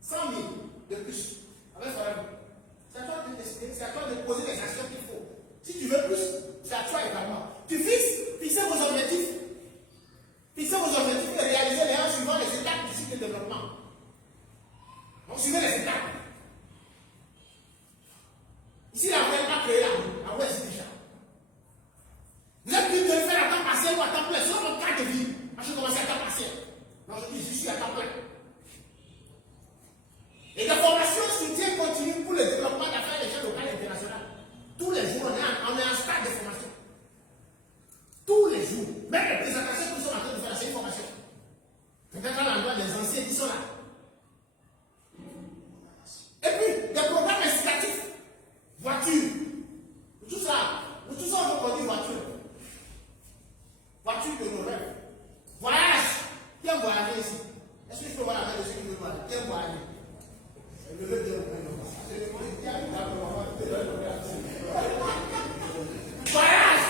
100 000 de plus, avec Farabou, c'est à toi de décider, c'est à toi de poser les actions qu'il faut. Si tu veux plus, c'est à toi également. Tu fixez vos objectifs. Fixez vos objectifs et réalisez-les en suivant les étapes du cycle de développement. Donc, suivez les étapes. Ici, la vraie pas créé la web existe déjà. Vous êtes libre de le faire à temps partiel ou à temps plein, selon votre cas de vie. Moi, je commence à temps partiel. Donc, je dis, je suis à temps plein. Et la formation soutien continue pour le développement d'affaires des gens locales et internationales. Tous les jours, on est en stade de formation. Tous les jours. Même les présentations que nous sommes en train de faire, c'est une formation. Peut-être à l'endroit des anciens qui sont là. Et puis, des programmes incitatifs. Voiture. Tout ça, on veut conduire voiture. Voiture de nos rêves. Voyage. Qui aime voyager ici? Est-ce que je peux voir la main de ceux qui veulent voyager? Qui aime voyager? Voyage!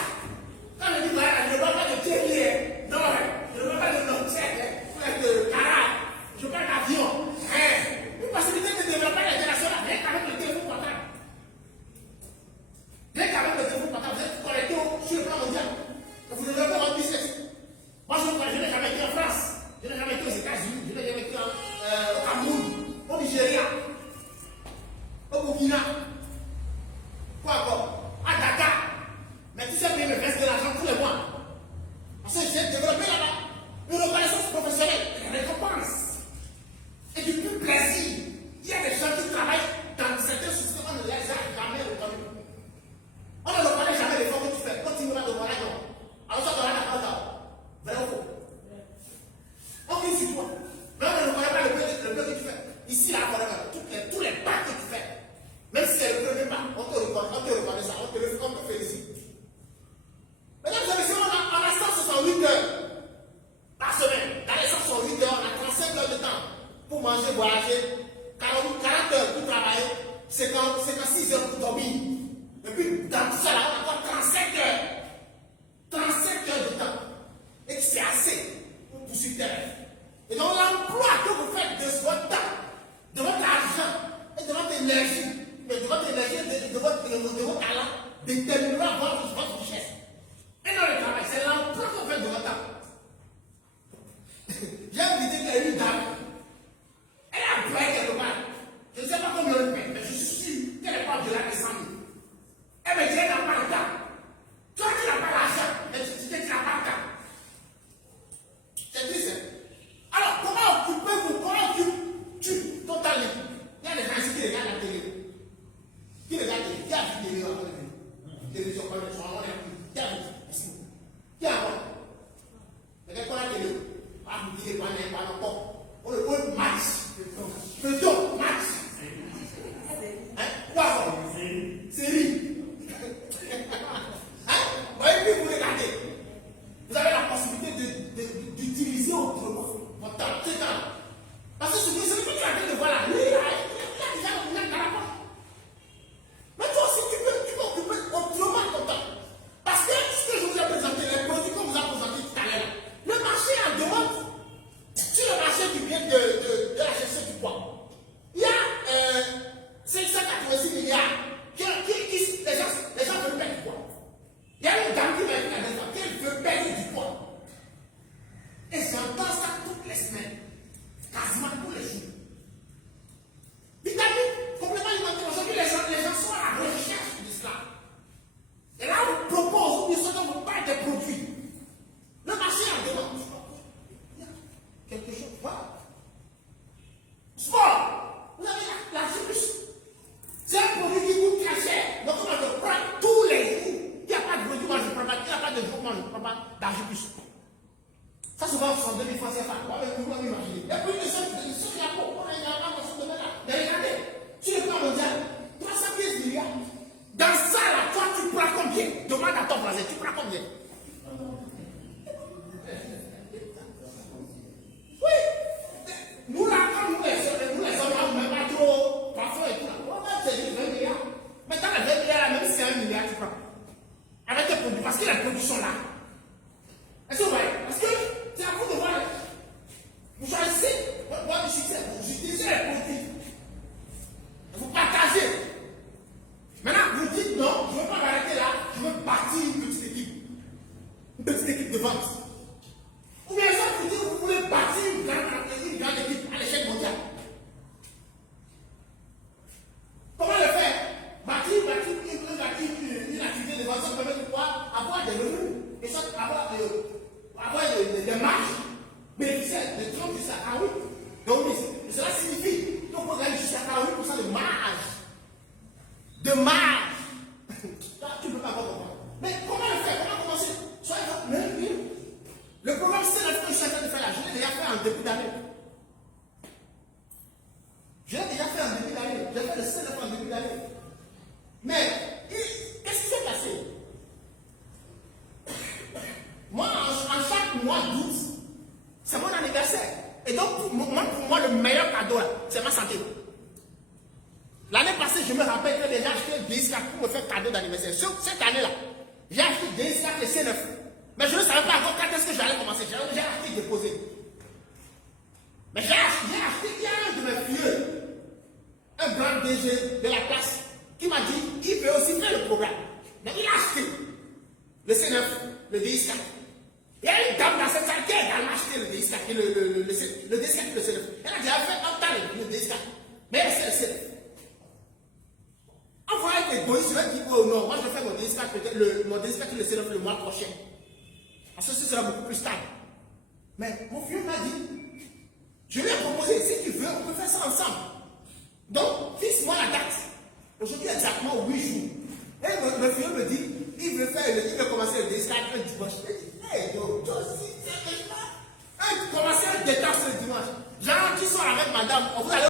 Quand je dis voyage, je ne parle pas de télé, non, je ne parle pas de non-tech, de carré, je parle d'avion. Une possibilité de développer l'international, rien qu'avec le téléphone portable. Rien qu'avec le téléphone portable, vous êtes connecté sur le plan mondial. Vous développez votre business. ne prends pas d'argent plus. Ça se vend 62 000 francs CFA. Vous pouvez imaginer. Et puis, ceux qui a pour, on a pas dans ce domaine-là. Mais regardez, sur le plan mondial, 315 milliards. Dans ça, là, toi, tu prends combien? Demande à ton voisin, tu prends combien? Oui. Nous, là, quand nous les hommes, on ne met pas trop parfois et tout. On va te dire 20 milliards. Mais dans les 20 milliards, même si c'est 1 milliard, tu prends. Avec tes produits, parce que les produits sont là. Est-ce que vous voyez? Parce que c'est à vous de voir. Vous choisissez votre succès, vous utilisez les produits. Vous partagez. Maintenant, vous dites non, je ne veux pas m'arrêter là, je veux bâtir une petite équipe. Une petite équipe de vente. Ou bien ça, vous dites que vous voulez bâtir une grande équipe à l'échelle mondiale. Comment le faire? Bâtir une activité de vente, ça permet de pouvoir avoir des revenus. Et ça, avoir des marges bénéficiaires de 30 jusqu'à 48. Donc, cela signifie qu'on peut gagner jusqu'à 48% de marge. De marge. Tu ne peux pas comprendre. Mais comment le faire? Comment commencer? Soyez même. Le programme, c'est la fois que je suis en train de faire là. Je l'ai déjà fait en début d'année. Je l'ai déjà fait en début d'année. J'ai fait le CNF en début d'année. Mais, qu'est-ce qui s'est passé? Moi, en chaque mois d'août, c'est mon anniversaire. Et donc, pour moi, le meilleur cadeau, c'est ma santé. L'année passée, je me rappelle que j'ai acheté un DS4 pour me faire cadeau d'anniversaire. Cette année-là, j'ai acheté DS4 et C9. Mais je ne savais pas encore quand est-ce que j'allais commencer. J'ai acheté et déposé. Mais j'ai acheté, il y a un de mes vieux, un grand DG de la classe, qui m'a dit qu'il veut aussi faire le programme. Mais il a acheté le C9, le DS4. Il y a une dame dans cette salle qui a également acheté le DS4 et le DS4 et le C9. Elle a déjà fait un temps le DS4. Mais elle c'est le C9. En voyant que l'égoïste, je vais dire oh non, moi je vais faire mon DS4 peut-être mon DS4 et le C9 le mois prochain. Parce que ce sera beaucoup plus stable. Mais mon vieux m'a dit, je lui ai proposé, si tu veux, on peut faire ça ensemble. Donc, fixe-moi la date. Aujourd'hui, exactement 8 jours. Et le vieux me dit, il veut commencer le DS4 un dimanche. Je dis, hey, toi aussi, c'est commencer un détail le dimanche. Genre, tu sors avec madame, on vous allez